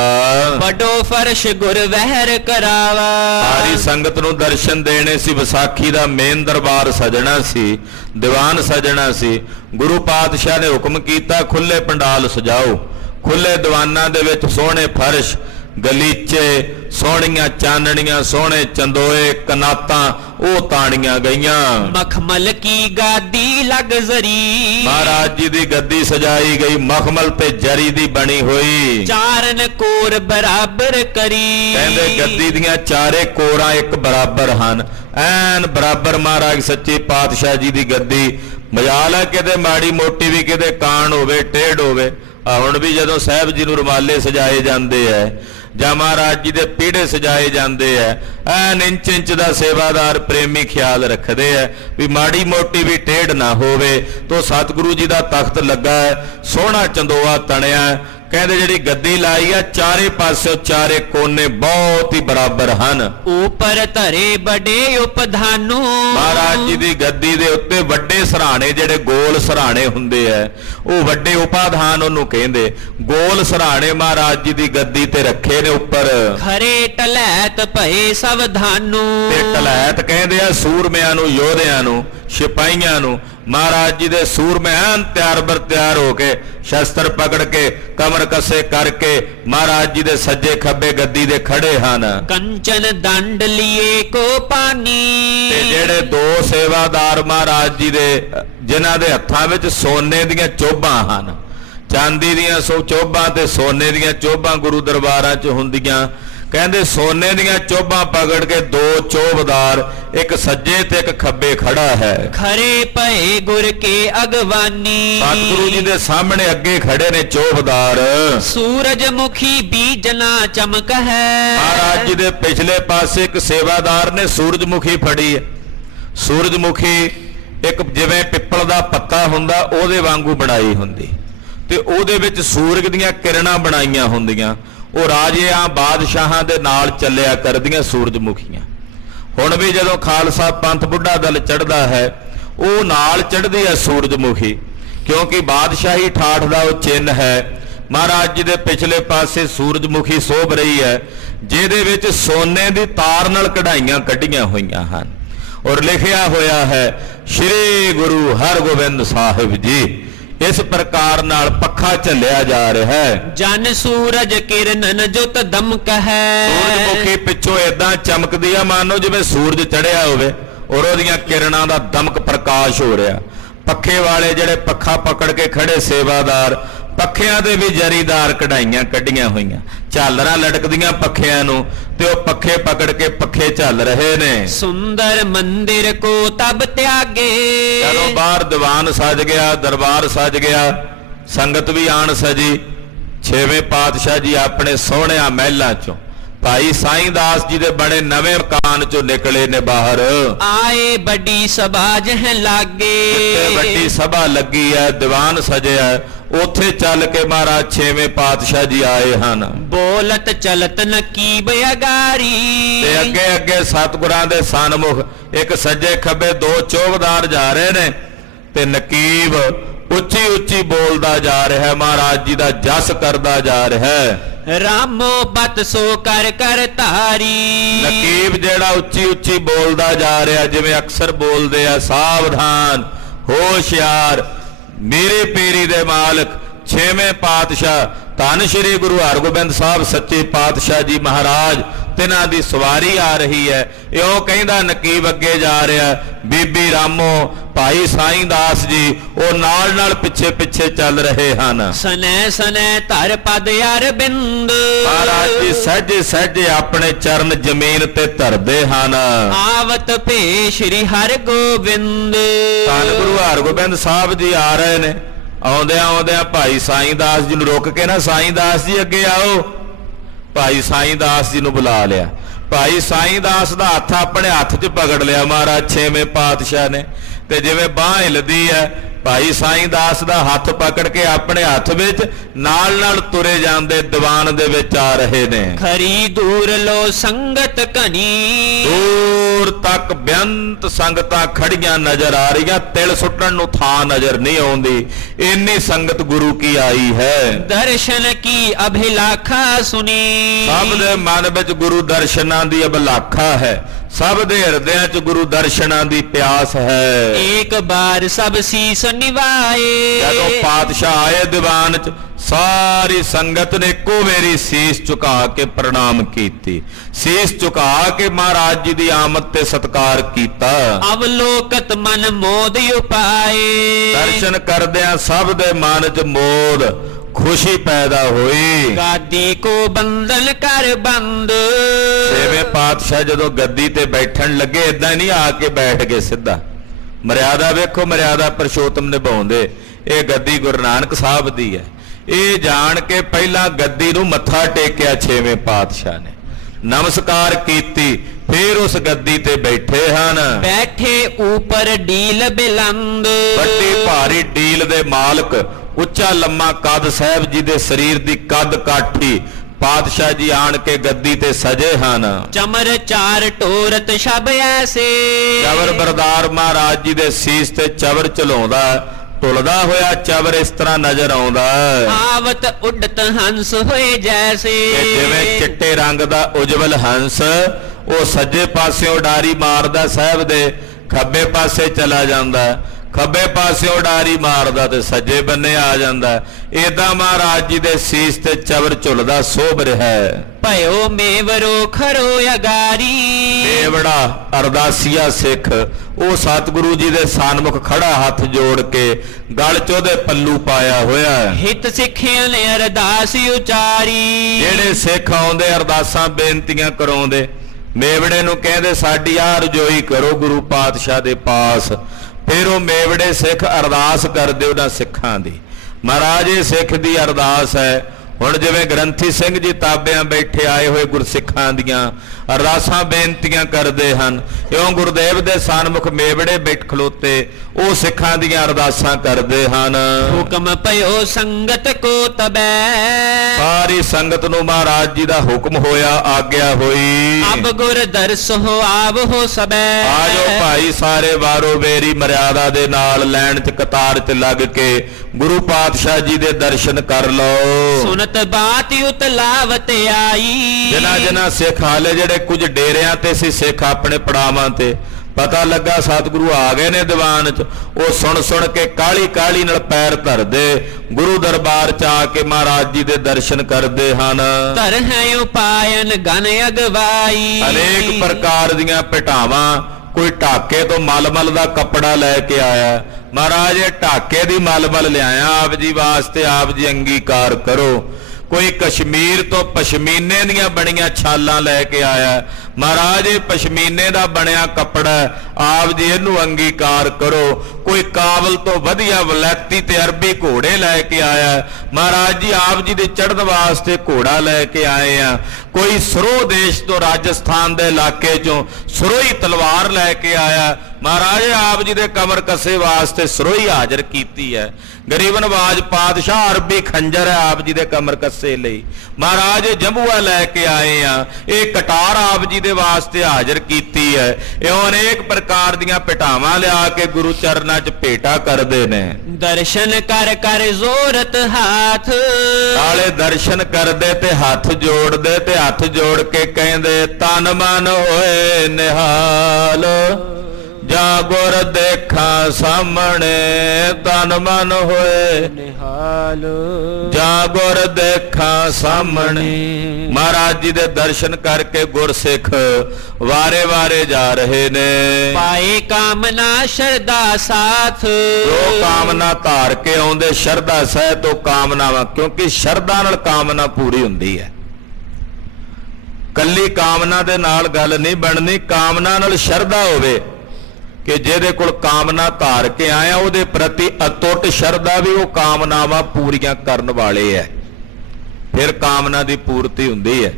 ਵੱਡੋ ਫਰਸ਼ ਗੁਰ ਵਹਿਰ ਕਰਾਵਾ। ਸਾਰੀ ਸੰਗਤ ਨੂੰ ਦਰਸ਼ਨ ਦੇਣੇ ਸੀ। ਵਿਸਾਖੀ ਦਾ ਮੇਨ ਦਰਬਾਰ ਸਜਣਾ ਸੀ, ਦੀਵਾਨ ਸਜਣਾ ਸੀ। ਗੁਰੂ ਪਾਤਸ਼ਾਹ ਨੇ ਹੁਕਮ ਕੀਤਾ, ਖੁੱਲੇ ਪੰਡਾਲ ਸਜਾਓ। ਖੁੱਲੇ ਦੀਵਾਨਾਂ ਦੇ ਵਿੱਚ ਸੋਹਣੇ ਫਰਸ਼, ਗਲੀਚੇ, ਸੋਹਣੀਆਂ ਚਾਨਣੀਆਂ, ਸੋਹਣੇ ਚੰਦੋਏ, ਕਨਾਤਾਂ ਉਹ ਤਾਣੀਆਂ ਗਈਆਂ। ਮਖਮਲ ਕੀ ਗਾਦੀ ਲਗ ਜ਼ਰੀ, ਮਹਾਰਾਜ ਜੀ ਦੀ ਗੱਦੀ ਸਜਾਈ ਗਈ, ਮਖਮਲ ਤੇ ਜਰੀ ਦੀ ਬਣੀ ਹੋਈ। ਚਾਰਨ ਕੋਰ ਬਰਾਬਰ ਕਰੀ, ਕਹਿੰਦੇ ਗੱਦੀ ਦੀਆਂ ਚਾਰੇ ਕੋਰਾਂ ਇੱਕ ਬਰਾਬਰ ਹਨ, ਐਨ ਬਰਾਬਰ। ਮਹਾਰਾਜ ਸੱਚੇ ਪਾਤਸ਼ਾਹ ਜੀ ਦੀ ਗੱਦੀ ਮਜਾਲ ਹੈ ਕਿਤੇ ਮਾੜੀ ਮੋਟੀ ਵੀ ਕਿਤੇ ਕਾਣ ਹੋਵੇ, ਟੇਢ ਹੋਵੇ। ਹੁਣ ਵੀ ਜਦੋਂ ਸਾਹਿਬ ਜੀ ਨੂੰ ਰੁਮਾਲੇ ਸਜਾਏ ਜਾਂਦੇ ਐ ਜਾਂ ਮਹਾਰਾਜ ਜੀ ਦੇ ਪੀੜੇ ਸਜਾਏ ਜਾਂਦੇ ਐ, ਐਨ ਇੰਚ ਇੰਚ ਦਾ ਸੇਵਾਦਾਰ ਪ੍ਰੇਮੀ ਖਿਆਲ ਰੱਖਦੇ ਐ ਵੀ ਮਾੜੀ ਮੋਟੀ ਵੀ ਟੇਢ ਨਾ ਹੋਵੇ। ਤੋ ਸਤਿਗੁਰੂ ਜੀ ਦਾ ਤਖਤ ਲੱਗਾ ਹੈ, ਸੋਹਣਾ ਚੰਦੋਆ ਤਣਿਆ। ਕਹਿੰਦੇ ਜਿਹੜੀ ਗੱਦੀ ਲਾਈ ਆ, ਚਾਰੇ ਪਾਸਿਓਂ ਚਾਰੇ ਕੋਨੇ ਬਹੁਤ ਹੀ ਬਰਾਬਰ ਹਨ। ਉਪਰ ਧਰੇ ਬੜੇ ਉਪਧਾਨੂ, ਮਹਾਰਾਜ ਜੀ ਦੀ ਗੱਦੀ ਦੇ ਉੱਤੇ ਵੱਡੇ ਸਰਾਣੇ, ਜਿਹੜੇ ਗੋਲ ਸਰਾਣੇ ਹੁੰਦੇ ਐ, ਉਹ ਵੱਡੇ ਉਪਾਧਾਨ ਉਹਨੂੰ ਕਹਿੰਦੇ। ਗੋਲ ਸਰਾਣੇ ਮਹਾਰਾਜ ਜੀ ਦੀ ਗੱਦੀ ਤੇ ਰੱਖੇ ਨੇ ਉੱਪਰ। ਖਰੇ ਟਲੈਤ ਭਏ ਸਵਧਾਨੂ, ਤੇ ਟਲੈਤ ਕਹਿੰਦੇ ਆ ਸੂਰਮਿਆਂ ਨੂੰ, ਯੋਧਿਆਂ ਨੂੰ, ਸਿਪਾਹੀਆਂ ਨੂੰ। ਮਹਾਰਾਜ ਜੀ ਦੇ ਸੂਰਮੇ ਐਨ ਤਿਆਰ ਬਰ ਤਿਆਰ ਹੋ ਕੇ, ਸ਼ਸਤਰ ਪਕੜ ਕੇ, ਕਮਰ ਕੱਸੇ ਕਰਕੇ ਮਹਾਰਾਜ ਜੀ ਦੇ ਸੱਜੇ ਖੱਬੇ ਗੱਦੀ ਦੇ ਖੜੇ ਹਨ। ਕੰਚਨ ਦੰਡ ਲਿਏ ਕੋ ਪਾਨੀ, ਤੇ ਜਿਹੜੇ ਦੋ ਸੇਵਾਦਾਰ ਮਹਾਰਾਜ ਜੀ ਦੇ, ਜਿਨ੍ਹਾਂ ਦੇ ਹੱਥਾਂ ਵਿੱਚ ਸੋਨੇ ਦੀਆਂ ਚੋਭਾਂ ਹਨ, ਚਾਂਦੀ ਦੀਆਂ ਚੋਭਾਂ ਤੇ ਸੋਨੇ ਦੀਆਂ ਚੋਭਾਂ ਗੁਰੂ ਦਰਬਾਰਾਂ 'ਚ ਹੁੰਦੀਆਂ। ਕਹਿੰਦੇ ਸੋਨੇ ਦੀਆਂ ਚੋਭਾਂ ਪਕੜ ਕੇ ਦੋ ਚੋਭਦਾਰ, ਇੱਕ ਸੱਜੇ ਤੇ ਇੱਕ ਖੱਬੇ ਖੜਾ ਹੈ। ਖਰੇ ਭਏ ਗੁਰ ਕੇ ਅਗਵਾਨੀ, ਸਤਿਗੁਰੂ ਜੀ ਦੇ ਸਾਹਮਣੇ ਅੱਗੇ ਖੜੇ ਨੇ ਚੋਭਦਾਰ। ਸੂਰਜਮੁਖੀ ਬੀਜਨਾ ਚਮਕ ਹੈ, ਮਹਾਰਾਜ ਜੀ ਦੇ ਪਿਛਲੇ ਪਾਸੇ ਇੱਕ ਸੇਵਾਦਾਰ ਨੇ ਸੂਰਜਮੁਖੀ ਫੜੀ ਹੈ। ਸੂਰਜਮੁਖੀ ਇੱਕ ਜਿਵੇਂ ਪਿੱਪਲ ਦਾ ਪੱਤਾ ਹੁੰਦਾ ਉਹਦੇ ਵਾਂਗੂ ਬਣਾਈ ਹੁੰਦੀ, ਤੇ ਉਹਦੇ ਵਿੱਚ ਸੂਰਜ ਦੀਆਂ ਕਿਰਨਾਂ ਬਣਾਈਆਂ ਹੁੰਦੀਆਂ। ਉਹ ਰਾਜਿਆਂ ਬਾਦਸ਼ਾਹਾਂ ਦੇ ਨਾਲ ਚੱਲਿਆ ਕਰਦੀਆਂ ਸੂਰਜਮੁਖੀਆਂ। ਹੁਣ ਵੀ ਜਦੋਂ ਖਾਲਸਾ ਪੰਥ ਬੁੱਢਾ ਦਲ ਚੜ੍ਹਦਾ ਹੈ, ਉਹ ਨਾਲ ਚੜ੍ਹਦੀ ਹੈ ਸੂਰਜਮੁਖੀ, ਕਿਉਂਕਿ ਬਾਦਸ਼ਾਹੀ ਠਾਠ ਦਾ ਉਹ ਚਿੰਨ੍ਹ ਹੈ। ਮਹਾਰਾਜ ਜੀ ਦੇ ਪਿਛਲੇ ਪਾਸੇ ਸੂਰਜਮੁਖੀ ਸੋਭ ਰਹੀ ਹੈ, ਜਿਹਦੇ ਵਿੱਚ ਸੋਨੇ ਦੀ ਤਾਰ ਨਾਲ ਕਢਾਈਆਂ ਕੱਢੀਆਂ ਹੋਈਆਂ ਹਨ, ਔਰ ਲਿਖਿਆ ਹੋਇਆ ਹੈ ਸ਼੍ਰੀ ਗੁਰੂ ਹਰਗੋਬਿੰਦ ਸਾਹਿਬ ਜੀ। ਇਸ ਪ੍ਰਕਾਰ ਨਾਲ ਪੱਖਾ ਝੱਲਿਆ ਜਾ ਰਿਹਾ ਹੈ। ਜਨ ਸੂਰਜ ਕਿਰਨਨ ਜੁਤ ਦਮਕ ਹੈ, ਸੂਰਜਮੁਖੀ ਪਿੱਛੋਂ ਏਦਾਂ ਚਮਕਦੀ ਆ ਮਾਨੋ ਜਿਵੇਂ ਸੂਰਜ ਚੜਿਆ ਹੋਵੇ, ਔਰ ਉਹਦੀਆਂ ਕਿਰਨਾਂ ਦਾ ਦਮਕ ਪ੍ਰਕਾਸ਼ ਹੋ ਰਿਹਾ। ਪੱਖੇ ਵਾਲੇ ਜਿਹੜੇ ਪੱਖਾ ਪਕੜ ਕੇ ਖੜੇ ਸੇਵਾਦਾਰ, ਪੱਖਿਆਂ ਦੇ ਵੀ ਜਰੀਦਾਰ ਕਢਾਈਆਂ ਕੱਢੀਆਂ ਹੋਈਆਂ, ਝਾਲਰਾਂ ਲਟਕਦੀਆਂ ਪੱਖਿਆਂ ਨੂੰ, ਤੇ ਉਹ ਪੱਖੇ ਪਕੜ ਕੇ ਪੱਖੇ ਝੱਲ ਰਹੇ ਨੇ। ਸੁੰਦਰ ਮੰਦਿਰ ਕੋ ਤਬ ਤਿਆਗੇ, ਜਦੋਂ ਬਾਹਰ ਦੀਵਾਨ ਸਜ ਗਿਆ, ਦਰਬਾਰ ਸਜ ਗਿਆ, ਸੰਗਤ ਵੀ ਆਣ ਸਜੀ, ਛੇਵੇਂ ਪਾਤਸ਼ਾਹ ਜੀ ਆਪਣੇ ਸੋਹਣਿਆਂ ਮਹਿਲਾਂ ਚੋਂ ਭਾਈ ਸਾਈਂ ਦਾਸ ਜੀ ਦੇ ਬਣੇ ਨਵੇਂ ਮਕਾਨ ਚੋਂ ਨਿਕਲੇ ਨੇ ਬਾਹਰ। ਆਏ ਵੱਡੀ ਸਭਾ ਜਹ ਲਾਗੇ, ਜਿੱਥੇ ਵੱਡੀ ਸਭਾ ਲੱਗੀ ਹੈ, ਦੀਵਾਨ ਸਜਿਆ ਹੈ, ਉੱਥੇ ਚੱਲ ਕੇ ਮਹਾਰਾਜ ਛੇਵੇਂ ਪਾਤਸ਼ਾਹ ਜੀ ਆਏ ਹਨ। ਬੋਲਤ ਚਲਤ ਨਕੀਬ ਅਗਾਰੀ, ਤੇ ਅੱਗੇ ਅੱਗੇ ਸਤਿਗੁਰਾਂ ਦੇ ਸਨਮੁਖ ਇੱਕ ਸੱਜੇ ਖੱਬੇ ਦੋ ਚੌਕੀਦਾਰ ਜਾ ਰਹੇ ਨੇ ਤੇ ਨਕੀਬ ਉੱਚੀ ਉੱਚੀ ਬੋਲਦਾ ਜਾ ਰਿਹਾ ਹੈ, ਮਹਾਰਾਜ ਜੀ ਦਾ ਜਸ ਕਰਦਾ ਜਾ ਰਿਹਾ ਹੈ। ਰਾਮੋ ਬਤ ਸੋ ਕਰ ਕਰ ਧਾਰੀ, ਨਕੀਬ ਜਿਹੜਾ ਉੱਚੀ ਉੱਚੀ ਬੋਲਦਾ ਜਾ ਰਿਹਾ, ਜਿਵੇਂ ਅਕਸਰ ਬੋਲਦੇ ਆ, ਸਾਵਧਾਨ ਹੋਸ਼ਿਆਰ ਮੇਰੇ ਪੀਰੀ ਦੇ ਮਾਲਕ ਛੇਵੇਂ ਪਾਤਸ਼ਾਹ ਧੰਨ ਸ਼੍ਰੀ ਗੁਰੂ ਹਰਗੋਬਿੰਦ ਸਾਹਿਬ ਸੱਚੇ ਪਾਤਸ਼ਾਹ ਜੀ ਮਹਾਰਾਜ ਤਿਨਾਂ ਦੀ ਸਵਾਰੀ ਆ ਰਹੀ ਹੈ। ਇਉਂ ਕਹਿੰਦਾ ਨਕੀਬ ਅੱਗੇ ਜਾ ਰਿਹਾ, ਬੀਬੀ ਰਾਮੋ ਭਾਈ ਸਾਈਂ ਦਾਸ ਜੀ ਉਹ ਨਾਲ ਨਾਲ ਪਿੱਛੇ ਪਿੱਛੇ ਚੱਲ ਰਹੇ ਹਨ। ਸਨੈ ਸਨੈ ਧਰ ਪਦ ਅਰਬਿੰਦ, ਮਹਾਰਾਜ ਜੀ ਸਹਿਜੇ ਸਹਿਜੇ ਆਪਣੇ ਚਰਨ ਜ਼ਮੀਨ ਤੇ ਧਰਦੇ ਹਨ। ਆਵਤ ਭੇ ਸ਼੍ਰੀ ਹਰਗੋਬਿੰਦ, ਧੰਨ ਗੁਰੂ ਹਰਗੋਬਿੰਦ ਸਾਹਿਬ ਜੀ ਆ ਰਹੇ ਨੇ। ਆਉਂਦਿਆਂ ਆਉਂਦਿਆਂ ਭਾਈ ਸਾਈਂ ਦਾਸ ਜੀ ਨੂੰ ਰੁਕ ਕੇ ਨਾ, ਸਾਈਂ ਦਾਸ ਜੀ ਅੱਗੇ ਆਓ। ਭਾਈ ਸਾਈਂ ਦਾਸ ਜੀ ਨੂੰ ਬੁਲਾ ਲਿਆ। ਭਾਈ ਸਾਈਂ ਦਾਸ ਦਾ ਹੱਥ ਆਪਣੇ ਹੱਥ 'ਚ ਪਕੜ ਲਿਆ ਮਹਾਰਾਜ ਛੇਵੇਂ ਪਾਤਸ਼ਾਹ ਨੇ, ਤੇ ਜਿਵੇਂ ਬਾਂਹ ਹਿੱਲਦੀ ਹੈ ਭਾਈ ਸਾਈਂ ਦਾਸ ਦਾ ਹੱਥ ਪਕੜ ਕੇ ਆਪਣੇ ਹੱਥ ਵਿੱਚ ਨਾਲ ਨਾਲ ਤੁਰੇ ਜਾਂਦੇ ਦੀਵਾਨ ਦੇ ਵਿੱਚ ਆ ਰਹੇ ਨੇ। ਖਰੀ ਦੂਰ ਲੋ ਸੰਗਤ ਘਣੀ, ਦੂਰ ਤੱਕ ਬੇਅੰਤ ਸੰਗਤਾਂ ਖੜੀਆਂ ਨਜ਼ਰ ਆ ਰਹੀਆਂ, ਤਿਲ ਸੁੱਟਣ ਨੂੰ ਥਾਂ ਨਜ਼ਰ ਨਹੀਂ ਆਉਂਦੀ, ਇੰਨੀ ਸੰਗਤ ਗੁਰੂ ਕੀ ਆਈ ਹੈ। ਦਰਸ਼ਨ ਕੀ ਅਭਿਲਾਖਾ ਸੁਨੀ, ਸਭ ਦੇ ਮਨ ਵਿੱਚ ਗੁਰੂ ਦਰਸ਼ਨਾਂ ਦੀ ਅਭਿਲਾਖਾ ਹੈ, ਸਭ ਦੇ ਹਿਰਦਿਆਂ 'ਚ ਗੁਰੂ ਦਰਸ਼ਨਾਂ ਦੀ ਪਿਆਸ ਹੈ। ਏਕ ਬਾਰ ਸਭ ਸੀਸ ਨਿਵਾਏ, ਜਦੋਂ ਪਾਤਸ਼ਾਹ ਆਏ ਦੀਵਾਨ 'ਚ ਸਾਰੀ ਸੰਗਤ ਨੇ ਇੱਕੋ ਵੇਰੀ ਸੀਸ ਝੁਕਾ ਕੇ ਪ੍ਰਣਾਮ ਕੀਤੀ, ਸੀਸ ਝੁਕਾ ਕੇ ਮਹਾਰਾਜ ਜੀ ਦੀ ਆਮਦ ਤੇ ਸਤਿਕਾਰ ਕੀਤਾ। ਅਵਲੋਕਤ ਮਨ ਮੋਦ ਉਪਾਏ, ਦਰਸ਼ਨ ਕਰਦਿਆਂ ਸਭ ਦੇ ਮਨ 'ਚ ਮੋਦ ਖੁਸ਼ੀ ਪੈਦਾ ਹੋਈ। ਗਾਦੀ ਕੋ ਬੰਦਨ ਕਰ ਬੰਦ, ਛੇਵੇਂ ਪਾਤਸ਼ਾਹ ਜਦੋਂ ਗੱਦੀ ਤੇ ਬੈਠਣ ਲੱਗੇ ਇਦਾਂ ਨਹੀਂ ਆ ਕੇ ਬੈਠ ਗਏ ਸਿੱਧਾ, ਮਰਿਆਦਾ ਵੇਖੋ, ਮਰਿਆਦਾ ਪੁਰਸ਼ੋਤਮ ਨਿਭਾਉਂਦੇ। ਇਹ ਗੱਦੀ ਗੁਰੂ ਨਾਨਕ ਸਾਹਿਬ ਦੀ ਹੈ। ਇਹ ਜਾਣ ਕੇ ਪਹਿਲਾਂ ਗੱਦੀ ਨੂੰ ਮੱਥਾ ਟੇਕਿਆ ਛੇਵੇਂ ਪਾਤਸ਼ਾਹ ਨੇ, ਨਮਸਕਾਰ ਕੀਤੀ, ਫਿਰ ਉਸ ਗੱਦੀ ਤੇ ਬੈਠੇ ਹਨ। ਬੈਠੇ ਉਪਰ ਡੀਲ ਬਿਲੰਦ, ਵੱਡੀ ਭਾਰੀ ਡੀਲ ਦੇ ਮਾਲਕ, ਉੱਚਾ ਲੰਮਾ ਕੱਦ ਸਾਹਿਬ ਜੀ ਦੇ ਸਰੀਰ ਦੀ ਕੱਦ ਕਾਠੀ ਪਾਤਸ਼ਾਹ ਜੀ ਆਣ ਕੇ ਗੱਦੀ ਤੇ ਸਜੇ ਹਨ। ਚਮਰ ਚਾਰ ਟੋਰਤ ਸ਼ਬ ਐਸੇ, ਚਵਰ ਬਰਦਾਰ ਮਹਾਰਾਜ ਜੀ ਦੇ ਸੀਸ ਤੇ ਚਵਰ ਚਲਾਉਂਦਾ, ਟੁਲਦਾ ਹੋਇਆ ਚਵਰ ਇਸ ਤਰ੍ਹਾਂ ਨਜ਼ਰ ਆਉਂਦਾ। ਆਵਤ ਉੱਡਤ ਹੰਸ ਹੋਏ ਜੈਸੇ, ਜਿਵੇਂ ਚਿੱਟੇ ਰੰਗ ਦਾ ਉਜਵਲ ਹੰਸ ਉਹ ਸੱਜੇ ਪਾਸਿਓਂ ਉਡਾਰੀ ਮਾਰਦਾ ਸਾਹਿਬ ਦੇ, ਖੱਬੇ ਪਾਸੇ ਚਲਾ ਜਾਂਦਾ, ਖੱਬੇ ਪਾਸਿਓਂ ਉਡਾਰੀ ਮਾਰਦਾ ਤੇ ਸੱਜੇ ਬੰਨੇ ਆ ਜਾਂਦਾ। ਏਦਾਂ ਮਹਾਰਾਜ ਜੀ ਦੇ ਸੀਸ ਤੇ ਚਵਰ ਝੁਲਦਾ ਸੋਭ ਰਿਹਾ ਹੈ। ਭਇਓ ਮੇਵਰੋ ਖਰੋ ਅਗਾਰੀ, ਮੇਵੜਾ ਅਰਦਾਸੀਆ ਸਿੱਖ ਉਹ ਸਤਿਗੁਰੂ ਜੀ ਦੇ ਸਨਮੁਖ ਖੜਾ ਹੱਥ ਜੋੜ ਕੇ ਗਲ 'ਚ ਉਹਦੇ ਪੱਲੂ ਪਾਇਆ ਹੋਇਆ ਹੈ। ਹਿਤ ਸਿੱਖਿਆ ਨੇ ਅਰਦਾਸ ਉਚਾਰੀ, ਜਿਹੜੇ ਸਿੱਖ ਆਉਂਦੇ ਅਰਦਾਸਾਂ ਬੇਨਤੀਆਂ ਕਰਾਉਂਦੇ, ਮੇਵੜੇ ਨੂੰ ਕਹਿੰਦੇ ਸਾਡੀ ਆ ਰਜੋਈ ਕਰੋ ਗੁਰੂ ਪਾਤਸ਼ਾਹ ਦੇ ਪਾਸ। ਫਿਰ ਉਹ ਮੇਵੜੇ ਸਿੱਖ ਅਰਦਾਸ ਕਰਦੇ ਉਹਨਾਂ ਸਿੱਖਾਂ ਦੀ। ਮਹਾਰਾਜ ਇਹ ਸਿੱਖ ਦੀ ਅਰਦਾਸ ਹੈ। ਹੁਣ ਜਿਵੇਂ ਗ੍ਰੰਥੀ ਸਿੰਘ ਜੀ ਤਾਬਿਆਂ ਬੈਠੇ ਆਏ ਹੋਏ ਗੁਰਸਿੱਖਾਂ ਦੀਆਂ ਅਰਦਾਸਾਂ ਬੇਨਤੀਆਂ ਕਰਦੇ ਹਨ, ਇਉਂ ਗੁਰਦੇਵ ਦੇ ਸਨਮੁਖ ਮੇਵੜੇ ਬੈਠ ਖਲੋਤੇ ਉਹ ਸਿੱਖਾਂ ਦੀਆਂ ਅਰਦਾਸਾਂ ਕਰਦੇ ਹਨ। ਹੁਕਮ ਭਇਓ ਸੰਗਤ ਕੋ ਤਬੈ, ਸਾਰੀ ਸੰਗਤ ਨੂੰ ਮਹਾਰਾਜ ਜੀ ਦਾ ਹੁਕਮ ਹੋਇਆ, ਆਗਿਆ ਹੋਈ। ਅਬ ਗੁਰ ਦਰਸ ਹੋ ਆਵ ਹੋ ਸਬੈ, ਆਜੋ ਭਾਈ ਸਾਰੇ ਵਾਰੋ ਵੇਰੀ ਮਰਿਆਦਾ ਦੇ ਨਾਲ ਲੈਣ 'ਚ ਕਤਾਰ 'ਚ ਲੱਗ ਕੇ ਗੁਰੂ ਪਾਤਸ਼ਾਹ ਜੀ ਦੇ ਦਰਸ਼ਨ ਕਰ ਲਓ। ਸੁਨਤ ਬਾਤ ਉਤਲਾਵਤ ਆਈ, ਜਿਨ੍ਹਾਂ ਜਿਨ੍ਹਾਂ ਸਿੱਖ ਹਾਲੇ ਜਿਹੜੇ ਕੁਝ ਡੇਰਿਆਂ ਤੇ ਸੀ ਸਿੱਖ ਆਪਣੇ ਪੜਾਵਾਂ ਤੇ, ਪਤਾ ਲੱਗਾ ਸਤਿਗੁਰੂ ਆ ਗਏ ਨੇ ਦੀਵਾਨ 'ਚ, ਉਹ ਸੁਣ ਸੁਣ ਕੇ ਕਾਹਲੀ ਕਾਹਲੀ ਨਾਲ ਪੈਰ ਧਰਦੇ ਗੁਰੂ ਦਰਬਾਰ 'ਚ ਆ ਕੇ ਮਹਾਰਾਜ ਜੀ ਦੇ ਦਰਸ਼ਨ ਕਰਦੇ ਹਨ। ਧਰ ਹੈ ਉਪਾਇਨ ਗਨ ਅਗਵਾਈ, ਅਨੇਕ ਪ੍ਰਕਾਰ ਦੀਆਂ ਭਟਾਵਾਂ, ਕੋਈ ਢਾਕੇ ਤੋਂ ਮਲਮਲ ਦਾ ਕੱਪੜਾ ਲੈ ਕੇ ਆਇਆ, ਮਹਾਰਾਜ ਇਹ ਢਾਕੇ ਦੀ ਮਲਮਲ ਲਿਆਇਆ ਆਪ ਜੀ ਵਾਸਤੇ, ਆਪ ਜੀ ਅੰਗੀਕਾਰ ਕਰੋ। ਕੋਈ ਕਸ਼ਮੀਰ ਤੋਂ ਪਸ਼ਮੀਨੇ ਦੀਆਂ ਬਣੀਆਂ ਛਾਲਾਂ ਲੈ ਕੇ ਆਇਆ, ਮਹਾਰਾਜ ਇਹ ਪਸ਼ਮੀਨੇ ਦਾ ਬਣਿਆ ਕੱਪੜਾ ਹੈ, ਆਪ ਜੀ ਇਹਨੂੰ ਅੰਗੀਕਾਰ ਕਰੋ। ਕੋਈ ਕਾਬਲ ਤੋਂ ਵਧੀਆ ਵਲੈਤੀ ਤੇ ਅਰਬੀ ਘੋੜੇ ਲੈ ਕੇ ਆਇਆ, ਮਹਾਰਾਜ ਜੀ ਆਪ ਜੀ ਦੇ ਚੜ੍ਹਨ ਵਾਸਤੇ ਘੋੜਾ ਲੈ ਕੇ ਆਏ ਆ। ਕੋਈ ਸਰੋਹ ਦੇਸ਼ ਤੋਂ ਰਾਜਸਥਾਨ ਦੇ ਇਲਾਕੇ ਚੋਂ ਸਰੋਈ ਤਲਵਾਰ ਲੈ ਕੇ ਆਇਆ, ਮਹਾਰਾਜ ਆਪ ਜੀ ਦੇ ਕਮਰ ਕੱਸੇ ਵਾਸਤੇ ਸਰੋਈ ਹਾਜ਼ਰ ਕੀਤੀ ਹੈ। ਗਰੀਬ ਨਵਾਜ ਪਾਤਸ਼ਾਹ ਅਰਬੀ ਖੰਜਰ ਹੈ ਆਪ ਜੀ ਦੇ ਕਮਰ ਕੱਸੇ ਲਈ, ਮਹਾਰਾਜ ਜੰਬੂਆ ਲੈ ਕੇ ਆਏ ਆ। ਇਹ ਕਟਾਰ ਆਪ ਜੀ ਦੇ ਵਾਸਤੇ ਹਾਜ਼ਰ ਕੀਤੀ ਹੈ। ਇਹ ਅਨੇਕ ਪ੍ਰਕਾਰ ਦੀਆਂ ਭੇਟਾਵਾਂ ਲਿਆ ਕੇ ਗੁਰੂ ਚਰਨਾਂ 'ਚ ਭੇਟਾ ਕਰਦੇ ਨੇ। ਦਰਸ਼ਨ ਕਰ ਕਰ ਜ਼ੋਰਤ ਹਾਥ, ਨਾਲੇ ਦਰਸ਼ਨ ਕਰਦੇ ਤੇ ਹੱਥ ਜੋੜਦੇ, ਤੇ ਹੱਥ ਜੋੜ ਕੇ ਕਹਿੰਦੇ ਤਨ ਮਨ ਹੋਏ ਨਿਹਾਲ, ਜਾ ਗੁਰ ਦੇਖਾਂ ਸਾਹਮਣੇ ਤਨ ਮਨ ਹੋਏ ਨਿਹਾਲ, ਜਾ ਗੁਰ ਦੇਖਾਂ ਸਾਹਮਣੇ। ਮਹਾਰਾਜ ਜੀ ਦੇ ਦਰਸ਼ਨ ਕਰਕੇ ਗੁਰਸਿੱਖ ਵਾਰੇ ਵਾਰੇ ਜਾ ਰਹੇ ਨੇ। ਪਾਏ ਕਾਮਨਾ ਸ਼ਰਧਾ ਸਾਥ, ਜੋ ਕਾਮਨਾ ਧਾਰ ਕੇ ਆਉਂਦੇ ਸ਼ਰਧਾ ਸਹਿਤ ਉਹ ਕਾਮਨਾਵਾਂ, ਕਿਉਂਕਿ ਸ਼ਰਧਾ ਨਾਲ ਕਾਮਨਾ ਪੂਰੀ ਹੁੰਦੀ ਹੈ। ਕੱਲੀ ਕਾਮਨਾ ਦੇ ਨਾਲ ਗੱਲ ਨਹੀਂ ਬਣਨੀ, ਕਾਮਨਾ ਨਾਲ ਸ਼ਰਧਾ ਹੋਵੇ ਕਿ ਜਿਹਦੇ ਕੋਲ ਕਾਮਨਾ ਧਾਰ ਕੇ ਆਇਆ ਉਹਦੇ ਪ੍ਰਤੀ ਅਟੁੱਟ ਸ਼ਰਧਾ ਵੀ ਉਹ ਕਾਮਨਾਵਾਂ ਪੂਰੀਆਂ ਕਰਨ ਵਾਲੇ ਹੈ, ਫਿਰ ਕਾਮਨਾ ਦੀ ਪੂਰਤੀ ਹੁੰਦੀ ਹੈ।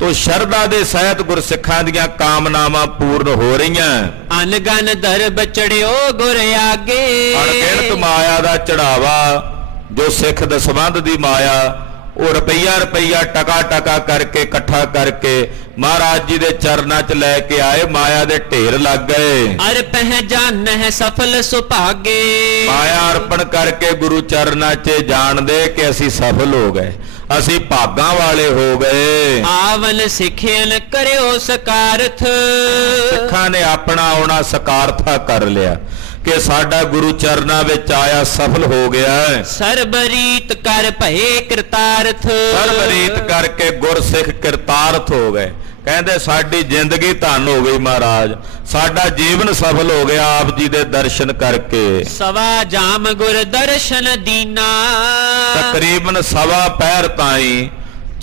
ਤੋ ਸ਼ਰਧਾ ਦੇ ਸਹਿਤ ਗੁਰਸਿੱਖਾਂ ਦੀਆਂ ਕਾਮਨਾਵਾਂ ਪੂਰਨ ਹੋ ਰਹੀਆਂ। ਅਨਗਨ ਦਰਬ ਚੜਿਓ ਗੁਰ ਆਗੇ, ਅਣਗਿਣਤ ਮਾਇਆ ਦਾ ਚੜਾਵਾ, ਜੋ ਸਿੱਖ ਦਸਵੰਧ ਦੀ ਮਾਇਆ ਉਹ ਰੁਪਈਆ ਰੁਪਈਆ ਟਕਾ ਟਕਾ ਕਰਕੇ ਇਕੱਠਾ ਕਰਕੇ ਮਹਾਰਾਜ ਜੀ ਦੇ ਚਰਨਾਂ 'ਚ ਲੈ ਕੇ ਆਏ, ਮਾਇਆ ਦੇ ਢੇਰ ਲੱਗ ਗਏ। ਅਰ ਪਹਿਚਾਨਹਿ ਸਫਲ ਸੁਭਾਗੇ, ਮਾਇਆ ਅਰਪਣ ਕਰਕੇ ਗੁਰੂ ਚਰਨਾਂ 'ਚ ਜਾਣਦੇ ਕਿ ਅਸੀਂ ਸਫਲ ਹੋ ਗਏ, ਅਸੀਂ ਭਾਗਾਂ ਵਾਲੇ ਹੋ ਗਏ। ਆਵਨ ਸਿੱਖਿਅਨ ਕਰਿਓ ਸਕਾਰਥ, ਸਿੱਖਾਂ ਨੇ ਆਪਣਾ ਆਉਣਾ ਸਕਾਰਥਾ ਕਰ ਲਿਆ ਕਿ ਸਾਡਾ ਗੁਰੂ ਚਰਨਾਂ ਵਿੱਚ ਆਇਆ ਸਫਲ ਹੋ ਗਿਆ ਹੈ। ਸਰਬਰੀਤ ਕਰ ਭਏ ਕਿਰਤਾਰਥ, ਸਰਬਰੀਤ ਕਰਕੇ ਗੁਰਸਿੱਖ ਕਿਰਤਾਰਥ ਹੋ ਗਏ। ਕਹਿੰਦੇ ਸਾਡੀ ਜ਼ਿੰਦਗੀ ਧਨ ਹੋ ਗਈ ਮਹਾਰਾਜ, ਸਾਡਾ ਜੀਵਨ ਸਫਲ ਹੋ ਗਿਆ ਆਪ ਜੀ ਦੇ ਦਰਸ਼ਨ ਕਰਕੇ। ਸਵਾ ਜਾਮ ਗੁਰ ਦਰਸ਼ਨ ਦੀਨਾ, ਤਕਰੀਬਨ ਸਵਾ ਪਹਿਰ ਤਾਈਂ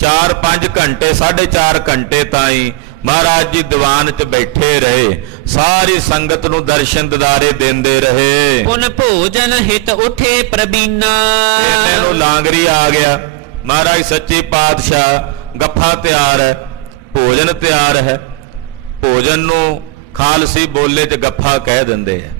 4-5 ਘੰਟੇ 4.5 ਘੰਟੇ ਤਾਈਂ ਮਹਾਰਾਜ ਜੀ ਦੀਵਾਨ 'ਚ ਬੈਠੇ ਰਹੇ, ਸਾਰੀ ਸੰਗਤ ਨੂੰ ਦਰਸ਼ਨ ਦਿਦਾਰੇ ਦਿੰਦੇ ਰਹੇ। ਪੁਨ ਭੋਜਨ ਹਿਤ ਉਠੇ ਪ੍ਰਬੀਨਾ, ਇਹਨੇ ਨੂੰ ਲਾਂਗਰੀ ਆ ਗਿਆ। ਮਹਾਰਾਜ ਸੱਚੇ ਪਾਤਸ਼ਾਹ ਗੱਫਾ ਤਿਆਰ ਹੈ, ਭੋਜਨ ਤਿਆਰ ਹੈ। ਭੋਜਨ ਨੂੰ ਖਾਲਸੀ ਬੋਲੇ 'ਚ ਗੱਫਾ ਕਹਿ ਦਿੰਦੇ ਆ।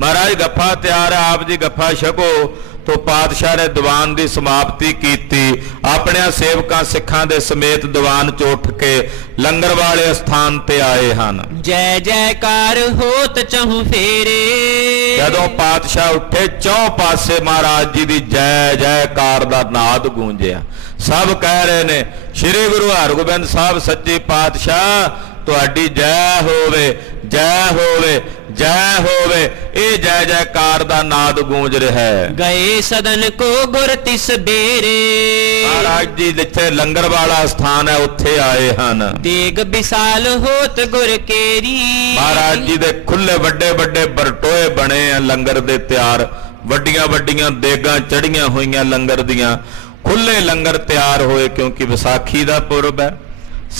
ਮਹਾਰਾਜ ਗੱਫਾ ਤਿਆਰ ਹੈ, ਆਪ ਜੀ ਗੱਫਾ ਛਕੋ। ਤੋ ਪਾਤਸ਼ਾਹ ਨੇ ਦੀਵਾਨ ਦੀ ਸਮਾਪਤੀ ਕੀਤੀ, ਆਪਣਿਆਂ ਸੇਵਕਾਂ ਸਿੱਖਾਂ ਦੇ ਸਮੇਤ ਦੀਵਾਨ 'ਚ ਉੱਠ ਕੇ ਲੰਗਰ ਵਾਲੇ ਸਥਾਨ ਤੇ ਆਏ ਹਨ। ਜੈ ਜੈਕਾਰ ਹੋਤ ਚਹੁ ਫੇਰੇ, ਜਦੋਂ ਪਾਤਸ਼ਾਹ ਉੱਠੇ ਚੌਂ ਪਾਸੇ ਮਹਾਰਾਜ ਜੀ ਦੀ ਜੈ ਜੈਕਾਰ ਦਾ ਨਾਦ ਗੂੰਜਿਆ। ਸਭ ਕਹਿ ਰਹੇ ਨੇ ਸ੍ਰੀ ਗੁਰੂ ਹਰਗੋਬਿੰਦ ਸਾਹਿਬ ਸੱਚੇ ਪਾਤਸ਼ਾਹ ਤੁਹਾਡੀ ਜੈ ਹੋਵੇ, ਜੈ ਹੋਵੇ, ਜੈ ਹੋਵੇ। ਇਹ ਜੈ ਜੈਕਾਰ ਦਾ ਨਾਦ ਗੂੰਜ ਰਿਹਾ ਹੈ। ਗਏ ਸਦਨ ਕੋ ਗੁਰ ਤਿਸ ਬੇਰੇ, ਮਹਾਰਾਜ ਜੀ ਜਿੱਥੇ ਲੰਗਰ ਵਾਲਾ ਸਥਾਨ ਹੈ ਉੱਥੇ ਆਏ ਹਨ। ਦੇਗ ਵਿਸਾਲ ਹੋਤ ਗੁਰ ਕੇਰੀ, ਮਹਾਰਾਜ ਜੀ ਦੇ ਖੁੱਲੇ ਵੱਡੇ ਵੱਡੇ ਬਰਟੋਏ ਬਣੇ ਆ ਲੰਗਰ ਦੇ ਤਿਆਰ, ਵੱਡੀਆਂ ਵੱਡੀਆਂ ਦੇਗਾਂ ਚੜੀਆਂ ਹੋਈਆਂ ਲੰਗਰ ਦੀਆਂ, ਖੁੱਲੇ ਲੰਗਰ ਤਿਆਰ ਹੋਏ ਕਿਉਂਕਿ ਵਿਸਾਖੀ ਦਾ ਪੁਰਬ ਹੈ,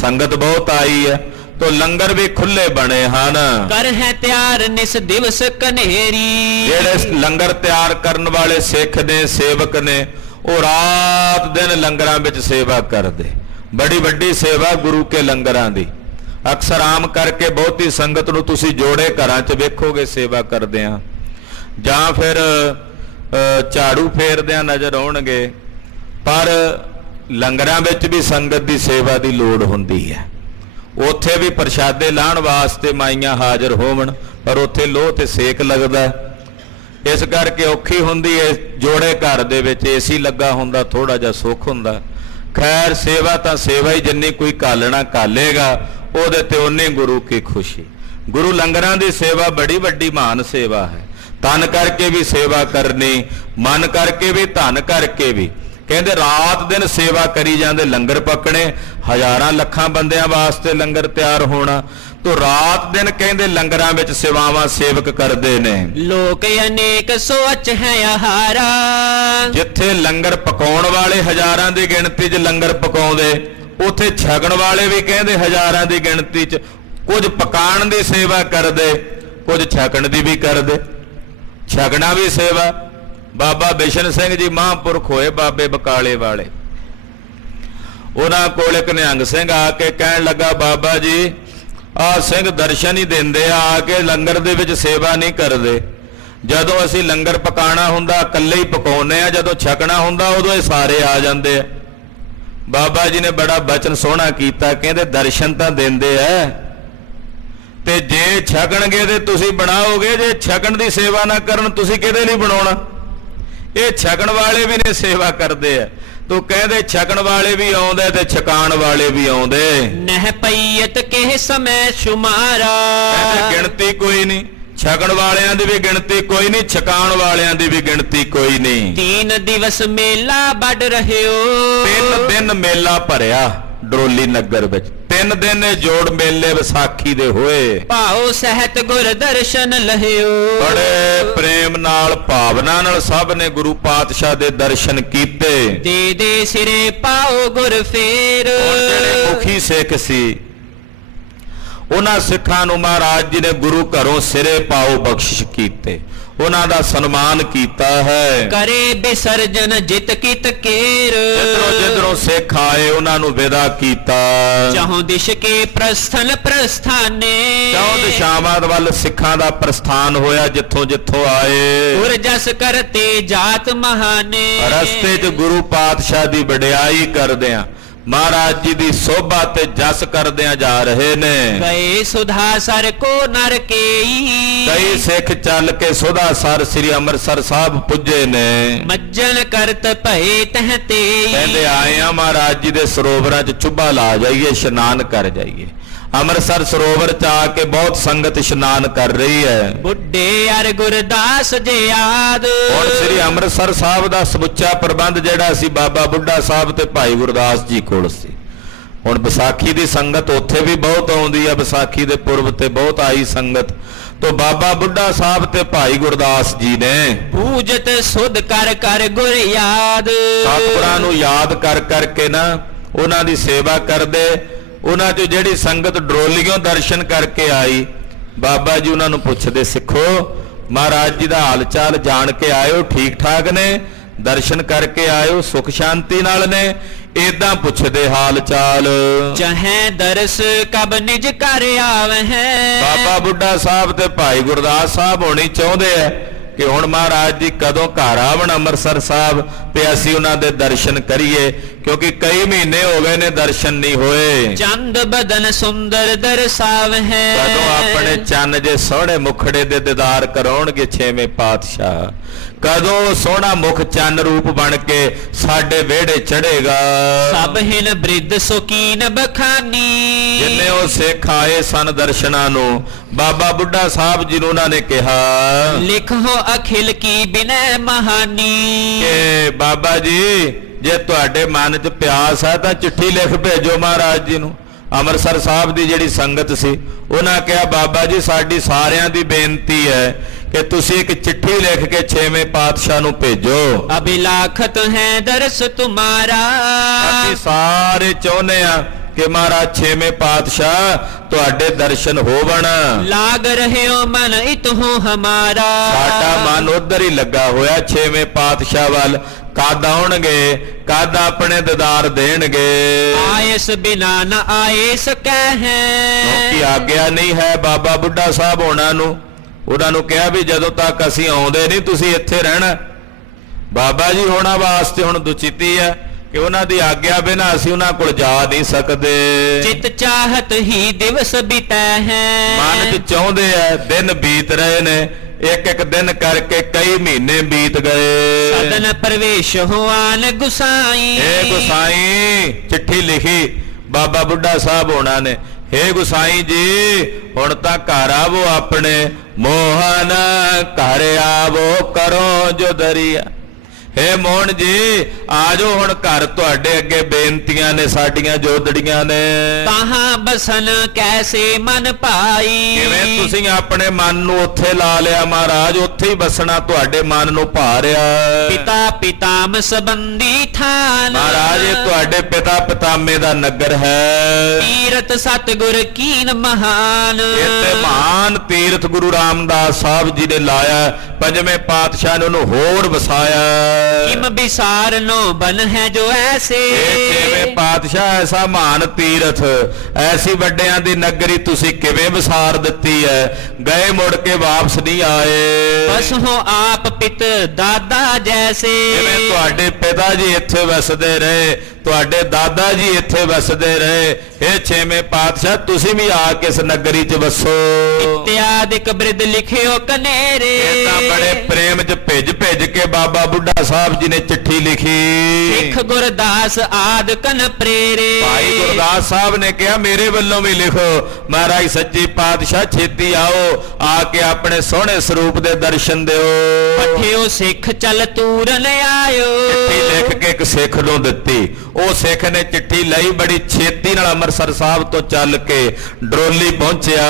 ਸੰਗਤ ਬਹੁਤ ਆਈ ਹੈ। ਤੋ ਲੰਗਰ ਵੀ ਖੁੱਲੇ ਬਣੇ ਹਨ। ਕਰ ਹੈ ਤਿਆਰ ਨਿਸ ਦਿਵਸ ਕਨੇਰੀ, ਜਿਹੜੇ ਲੰਗਰ ਤਿਆਰ ਕਰਨ ਵਾਲੇ ਸਿੱਖ ਨੇ ਸੇਵਕ ਨੇ ਉਹ ਰਾਤ ਦਿਨ ਲੰਗਰਾਂ ਵਿੱਚ ਸੇਵਾ ਕਰਦੇ, ਬੜੀ ਵੱਡੀ ਸੇਵਾ ਗੁਰੂ ਕੇ ਲੰਗਰਾਂ ਦੀ। ਅਕਸਰ ਆਮ ਕਰਕੇ ਬਹੁਤੀ ਸੰਗਤ ਨੂੰ ਤੁਸੀਂ ਜੋੜੇ ਘਰਾਂ 'ਚ ਵੇਖੋਗੇ ਸੇਵਾ ਕਰਦਿਆਂ, ਜਾਂ ਫਿਰ ਝਾੜੂ ਫੇਰਦਿਆਂ ਨਜ਼ਰ ਆਉਣਗੇ, ਪਰ ਲੰਗਰਾਂ ਵਿੱਚ ਵੀ ਸੰਗਤ ਦੀ ਸੇਵਾ ਦੀ ਲੋੜ ਹੁੰਦੀ ਹੈ। ਉੱਥੇ ਵੀ ਪ੍ਰਸ਼ਾਦੇ ਲਾਣ ਵਾਸਤੇ ਮਾਈਆਂ ਹਾਜ਼ਰ ਹੋਵਣ, ਪਰ ਉੱਥੇ ਲੋਹ ਤੇ ਸੇਕ ਲੱਗਦਾ, ਇਸ ਕਰਕੇ ਔਖੀ ਹੁੰਦੀ ਹੈ। ਜੋੜੇ ਘਰ ਦੇ ਵਿੱਚ ਏਸੀ ਲੱਗਾ ਹੁੰਦਾ, ਥੋੜਾ ਜਿਹਾ ਸੁੱਖ ਹੁੰਦਾ। ਖੈਰ ਸੇਵਾ ਤਾਂ ਸੇਵਾ ਹੀ, ਜਿੰਨੀ ਕੋਈ ਕਾਲਣਾ ਕਾਲੇਗਾ ਉਹਦੇ ਤੇ ਉਨੀ ਗੁਰੂ ਕੀ ਖੁਸ਼ੀ। ਗੁਰੂ ਲੰਗਰਾਂ ਦੀ ਸੇਵਾ ਬੜੀ ਵੱਡੀ ਮਹਾਨ ਸੇਵਾ ਹੈ। ਤਨ ਕਰਕੇ ਵੀ ਸੇਵਾ ਕਰਨੀ, ਮਨ ਕਰਕੇ ਵੀ, ਧਨ ਕਰਕੇ ਵੀ। ਕਹਿੰਦੇ ਰਾਤ ਦਿਨ ਸੇਵਾ ਕਰੀ ਜਾਂਦੇ, ਲੰਗਰ ਪੱਕਣੇ, ਹਜ਼ਾਰਾਂ ਲੱਖਾਂ ਬੰਦਿਆਂ ਵਾਸਤੇ ਲੰਗਰ ਤਿਆਰ ਹੋਣਾ। ਤੋ ਰਾਤ ਦਿਨ ਕਹਿੰਦੇ ਲੰਗਰਾਂ ਵਿੱਚ ਸੇਵਾਵਾਂ ਸੇਵਕ ਕਰਦੇ ਨੇ। ਲੋਕ ਅਨੇਕ ਸੋਚ ਹੈ ਆਹਾਰਾ, ਜਿੱਥੇ ਲੰਗਰ ਪਕਾਉਣ ਵਾਲੇ ਹਜ਼ਾਰਾਂ ਦੀ ਗਿਣਤੀ 'ਚ ਲੰਗਰ ਪਕਾਉਂਦੇ, ਉੱਥੇ ਛਕਣ ਵਾਲੇ ਵੀ ਕਹਿੰਦੇ ਹਜ਼ਾਰਾਂ ਦੀ ਗਿਣਤੀ 'ਚ, ਕੁਝ ਪਕਾਣ ਦੀ ਸੇਵਾ ਕਰਦੇ, ਕੁਝ ਛਕਣ ਦੀ ਵੀ ਕਰਦੇ। ਛਕਣਾ ਵੀ ਸੇਵਾ। ਬਾਬਾ ਬਿਸ਼ਨ ਸਿੰਘ ਜੀ ਮਹਾਂਪੁਰਖ ਹੋਏ ਬਾਬੇ ਬਕਾਲੇ ਵਾਲੇ, ਉਹਨਾਂ ਕੋਲ ਇੱਕ ਨਿਹੰਗ ਸਿੰਘ ਆ ਕੇ ਕਹਿਣ ਲੱਗਾ, ਬਾਬਾ ਜੀ ਆਹ ਸਿੰਘ ਦਰਸ਼ਨ ਹੀ ਦਿੰਦੇ ਆ ਕੇ ਲੰਗਰ ਦੇ ਵਿੱਚ ਸੇਵਾ ਨਹੀਂ ਕਰਦੇ। ਜਦੋਂ ਅਸੀਂ ਲੰਗਰ ਪਕਾਣਾ ਹੁੰਦਾ ਇਕੱਲੇ ਹੀ ਪਕਾਉਂਦੇ ਆ, ਜਦੋਂ ਛਕਣਾ ਹੁੰਦਾ ਉਦੋਂ ਇਹ ਸਾਰੇ ਆ ਜਾਂਦੇ ਆ। ਬਾਬਾ ਜੀ ਨੇ ਬੜਾ ਬਚਨ ਸੋਹਣਾ ਕੀਤਾ, ਕਹਿੰਦੇ ਦਰਸ਼ਨ ਤਾਂ ਦਿੰਦੇ ਆ ਤੇ ਜੇ ਛਕਣਗੇ ਤੇ ਤੁਸੀਂ ਬਣਾਓਗੇ, ਜੇ ਛਕਣ ਦੀ ਸੇਵਾ ਨਾ ਕਰਨ ਤੁਸੀਂ ਕਿਹਦੇ ਲਈ ਬਣਾਉਣਾ? ਇਹ ਛਕਣ ਵਾਲੇ ਵੀ ਨੇ ਸੇਵਾ ਕਰਦੇ ਆ। ਤੂੰ ਕਹਿੰਦੇ ਛਕਣ ਵਾਲੇ ਵੀ ਆਉਂਦੇ ਤੇ ਛਕਾਣ ਵਾਲੇ ਵੀ ਆਉਂਦੇ। ਨਹਿ ਪਈਅਤ ਕਿਹ ਸਮੈ ਸ਼ੁਮਾਰਾ। ਕਹਿੰਦੇ ਗਿਣਤੀ ਕੋਈ ਨਹੀਂ, ਛਕਣ ਵਾਲਿਆਂ ਦੀ ਵੀ ਗਿਣਤੀ ਕੋਈ ਨਹੀਂ, ਛਕਾਣ ਵਾਲਿਆਂ ਦੀ ਵੀ ਗਿਣਤੀ ਕੋਈ ਨਹੀਂ। 3 ਦਿਵਸ ਮੇਲਾ ਵੱਡ ਰਹਿਓ। 3 ਦਿਨ ਮੇਲਾ ਭਰਿਆ ਡਰੋਲੀ ਨਗਰ ਵਿੱਚ। 3 ਦਿਨ ਇਹ ਜੋੜ ਮੇਲੇ ਵਿਸਾਖੀ ਦੇ ਹੋਏ। ਭਾਉ ਸਹਿਤ ਗੁਰ ਦਰਸ਼ਨ ਲਹਿਓ। ਬੜੇ ਪ੍ਰੇਮ ਨਾਲ ਭਾਵਨਾ ਨਾਲ ਸਭ ਨੇ ਗੁਰੂ ਪਾਤਸ਼ਾਹ ਦੇ ਦਰਸ਼ਨ ਕੀਤੇ। ਦੇ ਦੇ ਸਿਰੇ ਪਾਓ ਗੁਰ ਫੇਰ। ਹੁਣ ਜਿਹੜੇ ਮੁਖੀ ਸਿੱਖ ਸੀ ਉਹਨਾਂ ਸਿੱਖਾਂ ਨੂੰ ਮਹਾਰਾਜ ਜੀ ਨੇ ਗੁਰੂ ਘਰੋਂ ਸਿਰੇ ਪਾਓ ਬਖਸ਼ਿਸ਼ ਕੀਤੇ, ਉਹਨਾਂ ਦਾ ਸਨਮਾਨ ਕੀਤਾ ਹੈ। ਕਰੇ ਬਿਸਰਜਨ ਜਿਤ ਕਿਤ ਕੇਰ। ਜਿੱਧਰੋਂ ਸਿੱਖ ਆਏ ਉਹਨਾਂ ਨੂੰ ਵਿਦਾ ਕੀਤਾ। ਚਾਹੋਂ ਦਿਸ਼ ਕੇ ਪ੍ਰਸਥਨ ਪ੍ਰਸਥਾਨੇ। ਚਾਹੋਂ ਦਿਸ਼ਾਵਾਂ ਵੱਲ ਸਿੱਖਾਂ ਦਾ ਪ੍ਰਸਥਾਨ ਹੋਇਆ, ਜਿੱਥੋਂ ਜਿੱਥੋਂ ਆਏ। ਗੁਰ ਜਸ ਕਰਤੇ ਜਾਤ ਮਹਾਨੇ। ਰਸਤੇ 'ਚ ਗੁਰੂ ਪਾਤਸ਼ਾਹ ਦੀ ਵਡਿਆਈ ਕਰਦਿਆਂ, ਮਹਾਰਾਜ ਜੀ ਦੀ ਸੋਭਾ ਤੇ ਜਸ ਕਰਦਿਆਂ ਜਾ ਰਹੇ ਨੇ। ਗਏ ਸੁਧਾ ਸਰ ਕੋ ਨਰ ਕੇਈ। ਕਈ ਸਿੱਖ ਚੱਲ ਕੇ ਸੁਧਾ ਸਰ ਸ੍ਰੀ ਅੰਮ੍ਰਿਤਸਰ ਸਾਹਿਬ ਪੁੱਜੇ ਨੇ। ਮੱਜਨ ਕਰਤ ਭਏ ਤਹ ਤੇਈ। ਕਹਿੰਦੇ ਆਏ ਆ ਮਹਾਰਾਜ ਜੀ ਦੇ ਸਰੋਵਰਾਂ 'ਚ ਚੁੱਭਾ ਲਾ ਜਾਈਏ, ਇਸ਼ਨਾਨ ਕਰ ਜਾਈਏ। ਅੰਮ੍ਰਿਤਸਰ ਸਰੋਵਰ 'ਚ ਆ ਕੇ ਬਹੁਤ ਸੰਗਤ ਇਸ਼ਨਾਨ ਕਰ ਰਹੀ ਹੈ। ਬੁੱਢੇ ਅਰ ਗੁਰਦਾਸ ਜੀ ਆਦ। ਹੁਣ ਸ੍ਰੀ ਅੰਮ੍ਰਿਤਸਰ ਸਾਹਿਬ ਦਾ ਸਮੁੱਚਾ ਪ੍ਰਬੰਧ ਜਿਹੜਾ ਸੀ ਬਾਬਾ ਬੁੱਢਾ ਸਾਹਿਬ ਤੇ ਭਾਈ ਗੁਰਦਾਸ ਜੀ ਕੋਲ ਸੀ। ਹੁਣ ਵਿਸਾਖੀ ਦੀ ਸੰਗਤ ਉੱਥੇ ਵੀ ਬਹੁਤ ਆਉਂਦੀ ਹੈ, ਵਿਸਾਖੀ ਦੇ ਪੁਰਬ ਤੇ ਬਹੁਤ ਆਈ ਸੰਗਤ। ਤੋਂ ਬਾਬਾ ਬੁੱਢਾ ਸਾਹਿਬ ਤੇ ਭਾਈ ਗੁਰਦਾਸ ਜੀ ਨੇ ਪੂਜਤ ਸੁਧ ਕਰ ਕਰ ਗੁਰ ਯਾਦ। ਸਤਿਗੁਰਾਂ ਨੂੰ ਯਾਦ ਕਰ ਕਰਕੇ ਨਾ ਉਹਨਾਂ ਦੀ ਸੇਵਾ ਕਰਦੇ। ਉਹਨਾਂ 'ਚੋਂ ਜਿਹੜੀ ਸੰਗਤ ਡਰੋਲੀਓਂ ਦਰਸ਼ਨ ਕਰਕੇ ਆਈ, ਬਾਬਾ ਜੀ ਉਹਨਾਂ ਨੂੰ ਪੁੱਛਦੇ, ਸਿੱਖੋ ਮਹਾਰਾਜ ਜੀ ਦਾ ਹਾਲ ਚਾਲ ਜਾਣ ਕੇ ਆਇਓ, ਠੀਕ ਠਾਕ ਨੇ? ਦਰਸ਼ਨ ਕਰਕੇ ਆਇਓ, ਸੁਖ ਸ਼ਾਂਤੀ ਨਾਲ ਨੇ? ਏਦਾਂ ਪੁੱਛਦੇ ਹਾਲ ਚਾਲ। ਚਾਹੇ ਦਰਸ ਕਬ ਨਿਜ ਕਰ ਆਵਹਿ। ਬਾਬਾ ਬੁੱਢਾ ਸਾਹਿਬ ਤੇ ਭਾਈ ਗੁਰਦਾਸ ਸਾਹਿਬ ਹੋਣੀ ਚਾਹੁੰਦੇ ਆ ਕਿ ਹੁਣ ਮਹਾਰਾਜ ਜੀ ਕਦੋਂ ਘਰ ਆਵਣ ਅੰਮ੍ਰਿਤਸਰ ਸਾਹਿਬ ਤੇ ਅਸੀਂ ਉਹਨਾਂ ਦੇ ਦਰਸ਼ਨ ਕਰੀਏ, ਕਿਉਂਕਿ ਕਈ ਮਹੀਨੇ ਹੋ ਗਏ ਨੇ ਦਰਸ਼ਨ ਨਹੀਂ ਹੋਏ। ਚੰਦ ਬਦਨ ਸੁੰਦਰ ਦਰਸਾਵਹਿ। ਕਦੋਂ ਆਪਣੇ ਚੰਨ ਜੇ ਸੋਹਣੇ ਮੁਖੜੇ ਦੇ ਦੀਦਾਰ ਕਰਾਉਣਗੇ ਛੇਵੇਂ ਪਾਤਸ਼ਾਹ? ਕਦੋਂ ਸੋਹਣਾ ਮੁਖ ਚੰਨ ਰੂਪ ਬਣ ਕੇ ਸਾਡੇ ਵਿਹੜੇ ਚੜੇਗਾ? ਸਭ ਹਿਨ ਬ੍ਰਿਧ ਸੁਕੀਨ ਬਖਾਨੀ। ਜਿੰਨੇ ਉਹ ਸਿੱਖ ਆਏ ਸਨ ਦਰਸ਼ਨਾਂ ਨੂੰ, ਬਾਬਾ ਬੁੱਢਾ ਸਾਹਿਬ ਜੀ ਨੂੰ ਉਹਨਾਂ ਨੇ ਕਿਹਾ, ਲਿਖੋ ਅਖਿਲ ਕੀ ਬਿਨੈ ਮਹਾਨੀ। ਕਿ ਬਾਬਾ ਜੀ ਜੇ ਤੁਹਾਡੇ ਮਨ 'ਚ ਪਿਆਸ ਹੈ ਤਾਂ ਚਿੱਠੀ ਲਿਖ ਭੇਜੋ ਮਹਾਰਾਜ ਜੀ ਨੂੰ। ਅੰਮ੍ਰਿਤਸਰ ਸਾਹਿਬ ਦੀ ਜਿਹੜੀ ਸੰਗਤ ਸੀ ਉਹਨਾਂ ਕਿਹਾ, ਬਾਬਾ ਜੀ ਸਾਡੀ ਸਾਰਿਆਂ ਦੀ ਬੇਨਤੀ ਹੈ ਕਿ ਤੁਸੀਂ ਇੱਕ ਚਿੱਠੀ ਲਿਖ ਕੇ ਛੇਵੇਂ ਪਾਤਸ਼ਾਹ ਨੂੰ ਭੇਜੋ। ਅਭਿਲਾਖਤ ਹੈ ਦਰਸ ਤੁਮਾਰਾ। ਅਸੀਂ ਸਾਰੇ ਚਾਹੁੰਦੇ ਆ ਕਿ ਮਹਾਰਾਜ ਛੇਵੇਂ ਪਾਤਸ਼ਾਹ ਤੁਹਾਡੇ ਦਰਸ਼ਨ ਹੋਵਣ। ਲਾਗ ਰਹਿਓ ਮਨ ਇਤਹੁ ਹਮਾਰਾ। ਸਾਡਾ ਮਨ ਉਧਰ ਹੀ ਲੱਗਾ ਹੋਇਆ ਛੇਵੇਂ ਪਾਤਸ਼ਾਹ ਵੱਲ। ਕਦ ਆਉਣਗੇ, ਕਦ ਆਪਣੇ ਦੀਦਾਰ ਦੇਣਗੇ? ਆਇਸ ਬਿਨਾ ਨ ਆਏ ਸਕੈ ਹੈ। ਕਿਉਂਕਿ ਆਗਿਆ ਨਹੀਂ ਹੈ ਬਾਬਾ ਬੁੱਢਾ ਸਾਹਿਬ ਹੋਣਾ ਨੂੰ। ਉਹਨਾਂ ਨੂੰ ਕਿਹਾ ਵੀ ਜਦੋਂ ਤੱਕ ਅਸੀਂ ਆਉਂਦੇ ਨਹੀਂ ਤੁਸੀਂ ਇੱਥੇ ਰਹਿਣਾ। ਬਾਬਾ ਜੀ ਹੋਣਾ ਵਾਸਤੇ ਹੁਣ ਦੁਚਿੱਤੀ ਹੈ ਕਿ ਉਹਨਾਂ ਦੀ ਆਗਿਆ ਬਿਨਾਂ ਅਸੀਂ ਉਹਨਾਂ ਕੋਲ ਜਾ ਨਹੀਂ ਸਕਦੇ। ਚਿਤ ਚਾਹਤ ਹੀ ਦਿਵਸ ਬਿਤੈ ਹੈ। ਮਨ 'ਚ ਚਾਹੁੰਦੇ ਆ, ਦਿਨ ਬੀਤ ਰਹੇ ਨੇ, ਇੱਕ ਇੱਕ ਦਿਨ ਕਰਕੇ ਕਈ ਮਹੀਨੇ ਬੀਤ ਗਏ। ਸਦਨ ਪ੍ਰਵੇਸ਼ ਹੋਆਨ ਗੁਸਾਈ। ਇਹ ਗੁਸਾਈ ਚਿੱਠੀ ਲਿਖੀ ਬਾਬਾ ਬੁੱਢਾ ਸਾਹਿਬ ਹੋਣਾ ਨੇ, ਹੇ ਗੁਸਾਈ ਜੀ ਹੁਣ ਤਾਂ ਘਰ ਆਵੋ ਆਪਣੇ, ਮੋਹਨ ਘਰ ਆਵੋ ਕਰੋ ਜੋ ਦਰਿਆ। हे ਮੋਹਨ ਜੀ ਆਜੋ ਹੁਣ ਘਰ ਤੁਹਾਡੇ ਅੱਗੇ ਬੇਨਤੀਆਂ ਨੇ ਸਾਡੀਆਂ ਜੋਦੜੀਆਂ ਨੇ। ਤਾਹਾਂ ਬਸਨ ਕੈਸੇ ਮਨ ਭਾਈ। ਕਿਵੇਂ ਤੁਸੀਂ ਆਪਣੇ ਮਨ ਨੂੰ ਉੱਥੇ ਲਾ ਲਿਆ ਮਹਾਰਾਜ, ਉੱਥੇ ਹੀ ਬਸਣਾ ਤੁਹਾਡੇ ਮਨ ਨੂੰ ਭਾ ਰਿਹਾ। ਪਿਤਾ ਪਿਤਾਮ ਸੰਬੰਧੀ ਥਾਨ। ਮਹਾਰਾਜ ਇਹ ਤੁਹਾਡੇ ਪਿਤਾ ਪਿਤਾਮੇ ਦਾ ਨਗਰ ਹੈ। ਤੀਰਥ ਸਤਿਗੁਰ ਕੀਨ ਮਹਾਨ। ਇੱਥੇ ਮਹਾਨ ਤੀਰਥ ਗੁਰੂ ਰਾਮਦਾਸ ਸਾਹਿਬ ਜੀ ਨੇ ਲਾਇਆ, ਪੰਜਵੇਂ ਪਾਤਸ਼ਾਹ ਨੇ ਉਹਨੂੰ ਹੋਰ ਵਸਾਇਆ। ਕਿਮ ਵਿਸਾਰਨੋ ਬਨ ਹੈ ਜੋ ਐਸੇ। ਇਹ ਛੇਵੇਂ ਪਾਤਸ਼ਾਹ ਐਸਾ ਮਹਾਨ ਤੀਰਥ, ਐਸੀ ਵੱਡਿਆਂ ਦੀ ਨਗਰੀ ਤੁਸੀਂ ਕਿਵੇਂ ਵਿਸਾਰ ਦਿੱਤੀ ਹੈ, ਗਏ ਮੁੜ ਕੇ ਵਾਪਸ ਨਹੀਂ ਆਏ। ਬਸ ਹੋ ਆਪ ਪਿਤ ਦਾਦਾ ਜੈਸੇ। ਜਿਵੇਂ ਤੁਹਾਡੇ ਪਿਤਾ ਜੀ ਇੱਥੇ ਵਸਦੇ ਰਹੇ, ਤੁਹਾਡੇ ਦਾਦਾ ਜੀ ਇੱਥੇ ਵਸਦੇ ਰਹੇ, ਇਹ ਛੇਵੇਂ ਪਾਤਸ਼ਾਹ ਤੁਸੀਂ ਵੀ ਆ ਕੇ ਇਸ ਨਗਰੀ 'ਚ ਵਸੋ। ਇਤਿਆਦਿਕ ਬ੍ਰਿਧ ਲਿਖਿਓ ਕਨੇਰੇ। ਇਹ ਤਾਂ ਬੜੇ ਪ੍ਰੇਮ 'ਚ ਭਿੱਜ ਭਿੱਜ ਕੇ ਬਾਬਾ ਬੁੱਢਾ ਸਾਹਿਬ ਜੀ ਨੇ ਚਿੱਠੀ ਲਿਖੀ। ਸਿੱਖ ਗੁਰਦਾਸ ਆਦ ਕਨ ਪ੍ਰੇਰੇ। ਭਾਈ ਗੁਰਦਾਸ ਸਾਹਿਬ ਨੇ ਕਿਹਾ ਮੇਰੇ ਵੱਲੋਂ ਵੀ ਲਿਖੋ, ਮਹਾਰਾਜ ਸੱਚੇ ਪਾਤਸ਼ਾਹ ਛੇਤੀ ਆਓ, ਆ ਕੇ ਆਪਣੇ ਸੋਹਣੇ ਸਰੂਪ ਦੇ ਦਰਸ਼ਨ ਦਿਓ। ਪਠਿਓ ਸਿੱਖ ਚਲ ਤੂਰਨ ਆਇਓ। ਚਿੱਠੀ ਲਿਖ ਕੇ ਇੱਕ ਸਿੱਖ ਨੂੰ ਦਿੱਤੀ, ਉਹ ਸਿੱਖ ਨੇ ਚਿੱਠੀ ਲਈ, ਬੜੀ ਛੇਤੀ ਨਾਲ ਅੰਮ੍ਰਿਤਸਰ ਸਾਹਿਬ ਤੋਂ ਚੱਲ ਕੇ ਡਰੋਲੀ ਪਹੁੰਚਿਆ।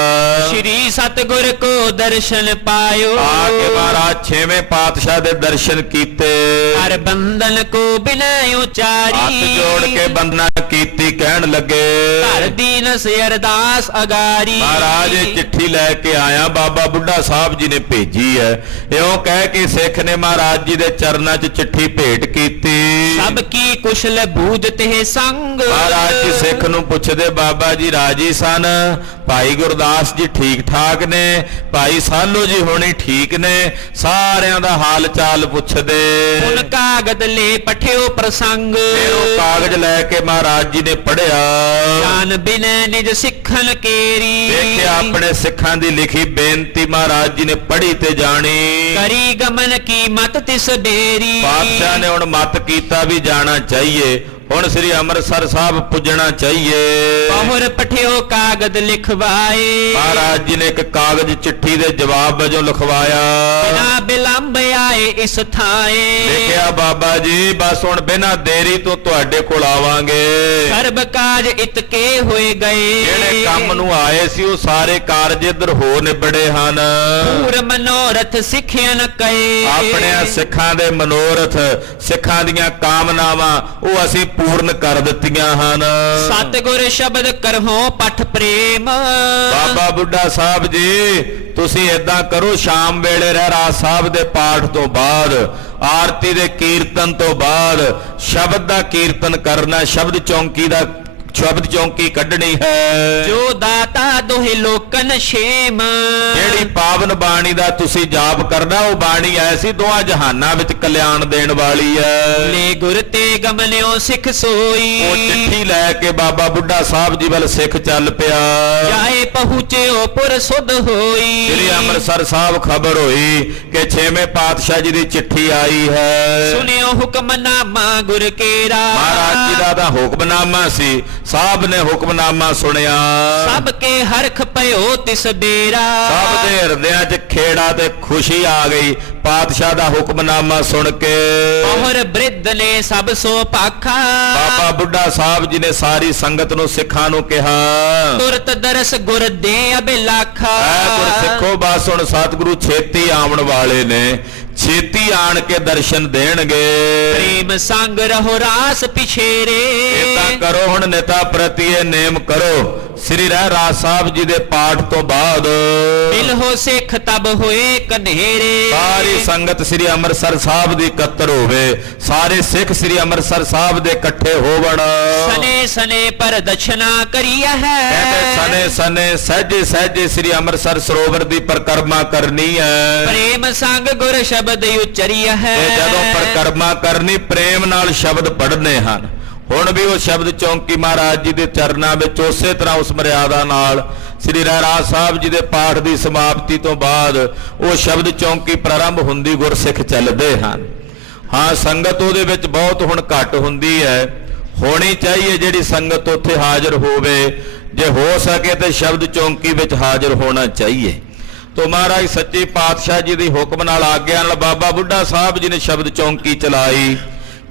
ਸ਼੍ਰੀ ਸਤਿਗੁਰ ਕੋ ਦਰਸ਼ਨ ਪਾਇਓ। ਆ ਕੇ ਮਹਾਰਾਜ ਛੇਵੇਂ ਪਾਤਸ਼ਾਹ ਦੇ ਦਰਸ਼ਨ ਕੀਤੇ। ਹਰ ਬੰਧਨ ਕੋ ਬਿਨੈ ਉਚਾਰੀ। ਹੱਥ ਜੋੜ ਕੇ ਬੰਦਨਾ ਕੀਤੀ, ਕਹਿਣ ਲੱਗੇ ਧਰ ਦੀਨਸ ਅਰਦਾਸ ਅਗਾਰੀ। ਮਹਾਰਾਜ ਇਹ ਚਿੱਠੀ ਲੈ ਕੇ ਆਇਆ, ਬਾਬਾ ਬੁੱਢਾ ਸਾਹਿਬ ਜੀ ਨੇ ਭੇਜੀ ਹੈ। ਇਉਂ ਕਹਿ ਕੇ ਸਿੱਖ ਨੇ ਮਹਾਰਾਜ ਜੀ ਦੇ ਚਰਨਾਂ 'ਚ ਚਿੱਠੀ ਭੇਟ ਕੀਤੀ। ਸਭ ਕੀ ਕੁਸ਼ਲ ਬੂਝ ਤੇ ਸੰਗ। ਮਹਾਰਾਜ ਜੀ ਸਿੱਖ ਨੂੰ ਪੁੱਛਦੇ, ਬਾਬਾ ਜੀ ਰਾਜੀ ਸਨ, ਭਾਈ ਗੁਰਦਾਸ ਜੀ ਠੀਕ ਠਾਕ ਨੇ, ਭਾਈ ਸਾਲੋ ਜੀ ਹੋਣੀ ਠੀਕ ਨੇ, ਸਾਰਿਆਂ ਦਾ ਹਾਲ ਚਾਲ ਪੁੱਛਦੇ। ਹੁਣ ਕਾਗਦ ਲੈ ਪਠਿਓ ਪ੍ਰਸੰਗ। ਫਿਰ ਉਹ ਕਾਗਜ਼ ਲੈ ਕੇ ਮਹਾਰਾਜ ਜੀ ਨੇ ਪੜ੍ਹਿਆ। ਜਾਨ ਬਿਨੈ ਨਿਜ ਸਿੱਖਨ ਕੇਰੀ। ਦੇਖਿਆ ਆਪਣੇ ਸਿੱਖਾਂ ਦੀ ਲਿਖੀ ਬੇਨਤੀ ਮਹਾਰਾਜ ਜੀ ਨੇ ਪੜ੍ਹੀ ਤੇ ਜਾਣੀ। ਕਰੀ ਗਮਨ ਕੀ ਮਤ ਤਿਸ ਡੇਰੀ। ਬਾਦਸ਼ਾਹ ਨੇ ਹੁਣ ਮਤ ਕੀਤਾ ਵੀ ਜਾਣਾ ਚਾਹੀਏ, ਹੁਣ ਸ੍ਰੀ ਅੰਮ੍ਰਿਤਸਰ ਸਾਹਿਬ ਪੁੱਜਣਾ ਚਾਹੀਏ। ਬਹੁਰ ਪਠਿਓ ਕਾਗਦ ਲਿਖਵਾਏ। ਮਹਾਰਾਜ ਜੀ ਨੇ ਇੱਕ ਕਾਗਜ਼ ਚਿੱਠੀ ਦੇ ਜਵਾਬ ਵਜੋਂ ਲਿਖਵਾਇਆ। ਬਿਨਾ ਬਿਲੰਬ ਆਏ ਇਸ ਥਾਏ। ਦੇਖਿਆ ਬਾਬਾ ਜੀ ਬਸ ਹੁਣ ਬਿਨਾਂ ਦੇਰੀ ਤੋਂ ਤੁਹਾਡੇ ਕੋਲ ਆਵਾਂਗੇ। ਸਰਬ ਕਾਜ ਇਤਕੇ ਹੋਏ ਗਏ। ਜਿਹੜੇ ਕੰਮ ਨੂੰ ਆਏ ਸੀ ਉਹ ਸਾਰੇ ਕਾਰਜ ਇੱਧਰ ਹੋ ਨਿਬੜੇ ਹਨ। ਪੂਰ ਮਨੋਰਥ ਸਿੱਖਿਆਨ ਕਏ। ਆਪਣੇ ਸਿੱਖਾਂ ਦੇ ਮਨੋਰਥ, ਸਿੱਖਾਂ ਦੀਆਂ ਕਾਮਨਾਵਾਂ ਉਹ ਅਸੀਂ ਪੂਰਨ ਕਰ ਦਿੱਤੀਆਂ ਹਨ। ਸਤਿਗੁਰ ਸ਼ਬਦ ਕਰਹੋ ਪਠ ਪ੍ਰੇਮ। ਬਾਬਾ ਬੁੱਢਾ ਸਾਹਿਬ ਜੀ ਤੁਸੀਂ ਏਦਾਂ ਕਰੋ, ਸ਼ਾਮ ਵੇਲੇ ਰਹਿਰਾਸ ਸਾਹਿਬ ਦੇ ਪਾਠ ਤੋਂ ਬਾਅਦ, ਆਰਤੀ ਦੇ ਕੀਰਤਨ ਤੋਂ ਬਾਅਦ ਸ਼ਬਦ ਦਾ ਕੀਰਤਨ ਕਰਨਾ, ਸ਼ਬਦ ਚੌਂਕੀ ਕੱਢਣੀ ਹੈ। ਜੋ ਦਾਤਾ ਦੋਹੇ ਲੋਕਨ ਛੇਮ। ਜਿਹੜੀ ਪਾਵਨ ਬਾਣੀ ਦਾ ਤੁਸੀਂ ਜਾਪ ਕਰਨਾ, ਉਹ ਬਾਣੀ ਐਸੀ ਦੋਹਾਂ ਜਹਾਨਾਂ ਵਿੱਚ ਕਲਿਆਣ ਦੇਣ ਵਾਲੀ ਹੈ। ਲੈ ਗੁਰ ਤੇ ਗਮਨਿਓ ਸਿੱਖ ਸੋਈ। ਉਹ ਚਿੱਠੀ ਲੈ ਕੇ ਬਾਬਾ ਬੁੱਢਾ ਸਾਹਿਬ ਜੀ ਵੱਲ ਸਿੱਖ ਚੱਲ ਪਿਆ। ਜਾਏ ਪਹੁੰਚਿਓ ਪੁਰ ਸੁਧ ਹੋਈ। ਸ੍ਰੀ ਅੰਮ੍ਰਿਤਸਰ ਸਾਹਿਬ ਖਬਰ ਹੋਈ ਕਿ ਛੇਵੇਂ ਪਾਤਸ਼ਾਹ ਜੀ ਦੀ ਚਿੱਠੀ ਆਈ ਹੈ। ਸੁਣਿਓ ਹੁਕਮਨਾਮਾ ਗੁਰ ਕੇਰਾ। ਮਹਾਰਾਜ ਜੀ ਦਾ ਤਾਂ ਹੁਕਮਨਾਮਾ ਸੀ, ਸਾਹਿਬ ਨੇ ਹੁਕਮਨਾਮਾ ਸੁਣਿਆ। ਸਭ ਕੇ ਹਰਖ ਪਇਓ ਤਿਸ ਡੇਰਾ। ਸਭ ਦੇ ਹਿਰਦਿਆਂ 'ਚ ਖੇੜਾ ਤੇ ਖੁਸ਼ੀ ਆ ਗਈ ਪਾਤਸ਼ਾਹ ਦਾ ਹੁਕਮਨਾਮਾ ਸੁਣ ਕੇ। ਔਰ ਬ੍ਰਿਧ ਨੇ ਸਭ ਸੋ ਪਾਖਾ। ਬਾਬਾ ਬੁੱਢਾ ਸਾਹਿਬ ਜੀ ਨੇ ਸਾਰੀ ਸੰਗਤ ਨੂੰ, ਸਿੱਖਾਂ ਨੂੰ ਕਿਹਾ, ਤੁਰਤ ਦਰਸ ਗੁਰ ਦੇ ਅਬਿਲਾਖਾ। ਐ ਗੁਰ ਸਿੱਖੋ ਬਸ ਹੁਣ ਸਤਿਗੁਰੂ ਛੇਤੀ ਆਉਣ ਵਾਲੇ ਨੇ, ਛੇਤੀ ਆਣ ਕੇ ਦਰਸ਼ਨ ਦੇਣਗੇ। ਪ੍ਰੇਮ ਸੰਗ ਰਹੋ ਰਾਸ ਪਿਛੇਰੇ। ਇਦਾਂ ਕਰੋ ਹੁਣ ਨਿਤਾ ਪ੍ਰਤੀ ਇਹ ਨੇਮ ਕਰੋ, ਸ੍ਰੀ ਰਹਿਰਾਸ ਸਾਹਿਬ ਜੀ ਦੇ ਪਾਠ ਤੋਂ ਬਾਅਦ ਦਿਲ ਹੋ ਸਿੱਖ ਤਬ ਹੋਏ ਕਨੇਰੇ। ਸਾਰੀ ਸੰਗਤ ਸ੍ਰੀ ਅੰਮ੍ਰਿਤਸਰ ਸਾਹਿਬ ਦੀ ਇਕੱਤਰ ਹੋਵੇ, ਸਾਰੇ ਸਿੱਖ ਸ੍ਰੀ ਅੰਮ੍ਰਿਤਸਰ ਸਾਹਿਬ ਦੇ ਇਕੱਠੇ ਹੋਵਣ। ਸਨੇ ਸਨੇ ਪਰ ਦਛਨਾ ਕਰੀਆ ਹੈ। ਕਹਿੰਦੇ ਸਨੇ ਸਨੇ ਸਹਿਜੇ ਸਹਿਜੇ ਸ੍ਰੀ ਅੰਮ੍ਰਿਤਸਰ ਸਰੋਵਰ ਦੀ ਪਰਿਕਰਮਾ ਕਰਨੀ ਹੈ। ਪ੍ਰੇਮ ਸੰਗ ਗੁਰ ਸ਼ਬਦ ਉਚਰੀਆ ਹੈ। ਤੇ ਜਦੋਂ ਪਰਿਕਰਮਾ ਕਰਨੀ, ਪ੍ਰੇਮ ਨਾਲ ਸ਼ਬਦ ਪੜ੍ਹਨੇ ਹਨ। ਹੁਣ ਵੀ ਉਹ ਸ਼ਬਦ ਚੌਂਕੀ ਮਹਾਰਾਜ ਜੀ ਦੇ ਚਰਨਾਂ ਵਿੱਚ ਉਸੇ ਤਰ੍ਹਾਂ ਉਸ ਮਰਿਆਦਾ ਨਾਲ ਸ੍ਰੀ ਰਹਿਰਾਸ ਸਾਹਿਬ ਜੀ ਦੇ ਪਾਠ ਦੀ ਸਮਾਪਤੀ ਤੋਂ ਬਾਅਦ ਉਹ ਸ਼ਬਦ ਚੌਂਕੀ ਪ੍ਰਾਰੰਭ ਹੁੰਦੀ, ਗੁਰਸਿੱਖ ਚੱਲਦੇ ਹਨ। ਹਾਂ, ਸੰਗਤ ਉਹਦੇ ਵਿੱਚ ਬਹੁਤ ਹੁਣ ਘੱਟ ਹੁੰਦੀ ਹੈ, ਹੋਣੀ ਚਾਹੀਏ ਜਿਹੜੀ ਸੰਗਤ ਉੱਥੇ ਹਾਜ਼ਰ ਹੋਵੇ। ਜੇ ਹੋ ਸਕੇ ਤੇ ਸ਼ਬਦ ਚੌਂਕੀ ਵਿੱਚ ਹਾਜ਼ਰ ਹੋਣਾ ਚਾਹੀਏ। ਤੋ ਮਹਾਰਾਜ ਸੱਚੇ ਪਾਤਸ਼ਾਹ ਜੀ ਦੀ ਹੁਕਮ ਨਾਲ ਆਗਿਆ ਨਾਲ ਬਾਬਾ ਬੁੱਢਾ ਸਾਹਿਬ ਜੀ ਨੇ ਸ਼ਬਦ ਚੌਂਕੀ ਚਲਾਈ।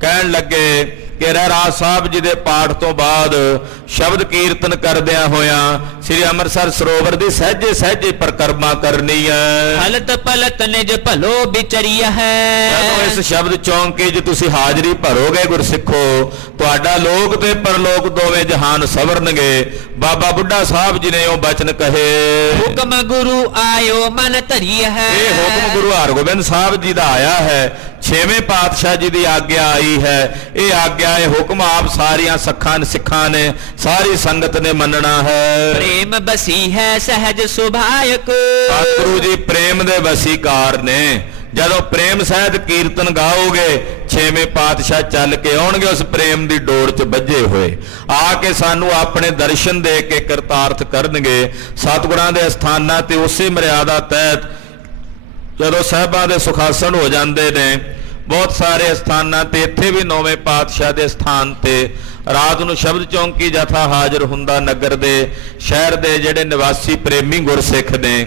ਕਹਿਣ ਲੱਗੇ ਕਿ ਰਹਿਰਾਸ ਸਾਹਿਬ ਜੀ ਦੇ ਪਾਠ ਤੋਂ ਬਾਅਦ ਸ਼ਬਦ ਕੀਰਤਨ ਕਰਦਿਆਂ ਹੋਇਆਂ ਸ੍ਰੀ ਅੰਮ੍ਰਿਤਸਰ ਸਰੋਵਰ ਦੀ ਸਹਿਜੇ ਸਹਿਜੇ ਪਰਿਕਰਮਾ ਕਰਨੀ ਹੈ। ਹਲਤ ਪਲਤ ਨਿਜ ਭਲੋ ਵਿਚਰੀਆ ਹੈ। ਜਦੋਂ ਇਸ ਸ਼ਬਦ ਚੌਂਕੀ 'ਚ ਤੁਸੀਂ ਹਾਜ਼ਰੀ ਭਰੋਗੇ ਗੁਰਸਿੱਖੋ, ਤੁਹਾਡਾ ਲੋਕ ਤੇ ਪਰਲੋਕ ਦੋਵੇਂ ਜਹਾਨ ਸਵਰਨਗੇ। ਬਾਬਾ ਬੁੱਢਾ ਸਾਹਿਬ ਜੀ ਨੇ ਉਹ ਬਚਨ ਕਹੇ, ਹੁਕਮ ਗੁਰੂ ਆਇਓ ਮਨ ਧਰੀਆ ਹੈ। ਇਹ ਹੁਕਮ ਗੁਰੂ ਹਰਗੋਬਿੰਦ ਸਾਹਿਬ ਜੀ ਦਾ ਆਇਆ ਹੈ, ਛੇਵੇਂ ਪਾਤਸ਼ਾਹ ਜੀ ਦੀ ਆਗਿਆ ਆਈ ਹੈ। ਇਹ ਆਗਿਆ ਇਹ ਹੁਕਮ ਆਪ ਸਾਰੀਆਂ ਸਿੱਖਾਂ ਨੇ ਸਾਰੀ ਸੰਗਤ ਨੇ ਮੰਨਣਾ ਹੈ। ਪ੍ਰੇਮ ਬਸੀ ਹੈ ਸਹਿਜ ਸੁਭਾਇਕ। ਸਤਿਗੁਰੂ ਜੀ ਪ੍ਰੇਮ ਦੇ ਵਸੀਕਾਰ ਨੇ। ਜਦੋਂ ਪ੍ਰੇਮ ਸਹਿਤ ਕੀਰਤਨ ਗਾਓਗੇ ਛੇਵੇਂ ਪਾਤਸ਼ਾਹ ਚੱਲ ਕੇ ਆਉਣਗੇ ਉਸ ਪ੍ਰੇਮ ਦੀ ਡੋਰ 'ਚ ਬੱਝੇ ਹੋਏ, ਆ ਕੇ ਸਾਨੂੰ ਆਪਣੇ ਦਰਸ਼ਨ ਦੇ ਕੇ ਕਰਤਾਰਥ ਕਰਨਗੇ। ਸਤਿਗੁਰਾਂ ਦੇ ਅਸਥਾਨਾਂ ਤੇ ਉਸੇ ਮਰਿਆਦਾ ਤਹਿਤ ਜਦੋਂ ਸਾਹਿਬਾਂ ਦੇ ਸੁਖਾਸਨ ਹੋ ਜਾਂਦੇ ਨੇ, ਬਹੁਤ ਸਾਰੇ ਸਥਾਨਾਂ ਤੇ ਇੱਥੇ ਵੀ ਨੌਵੇਂ ਪਾਤਸ਼ਾਹ ਦੇ ਸਥਾਨ ਤੇ ਰਾਤ ਨੂੰ ਸ਼ਬਦ ਚੌਂਕੀ ਜਥਾ ਹਾਜ਼ਰ ਹੁੰਦਾ। ਨਗਰ ਦੇ ਸ਼ਹਿਰ ਦੇ ਜਿਹੜੇ ਨਿਵਾਸੀ ਪ੍ਰੇਮੀ ਗੁਰਸਿੱਖ ਨੇ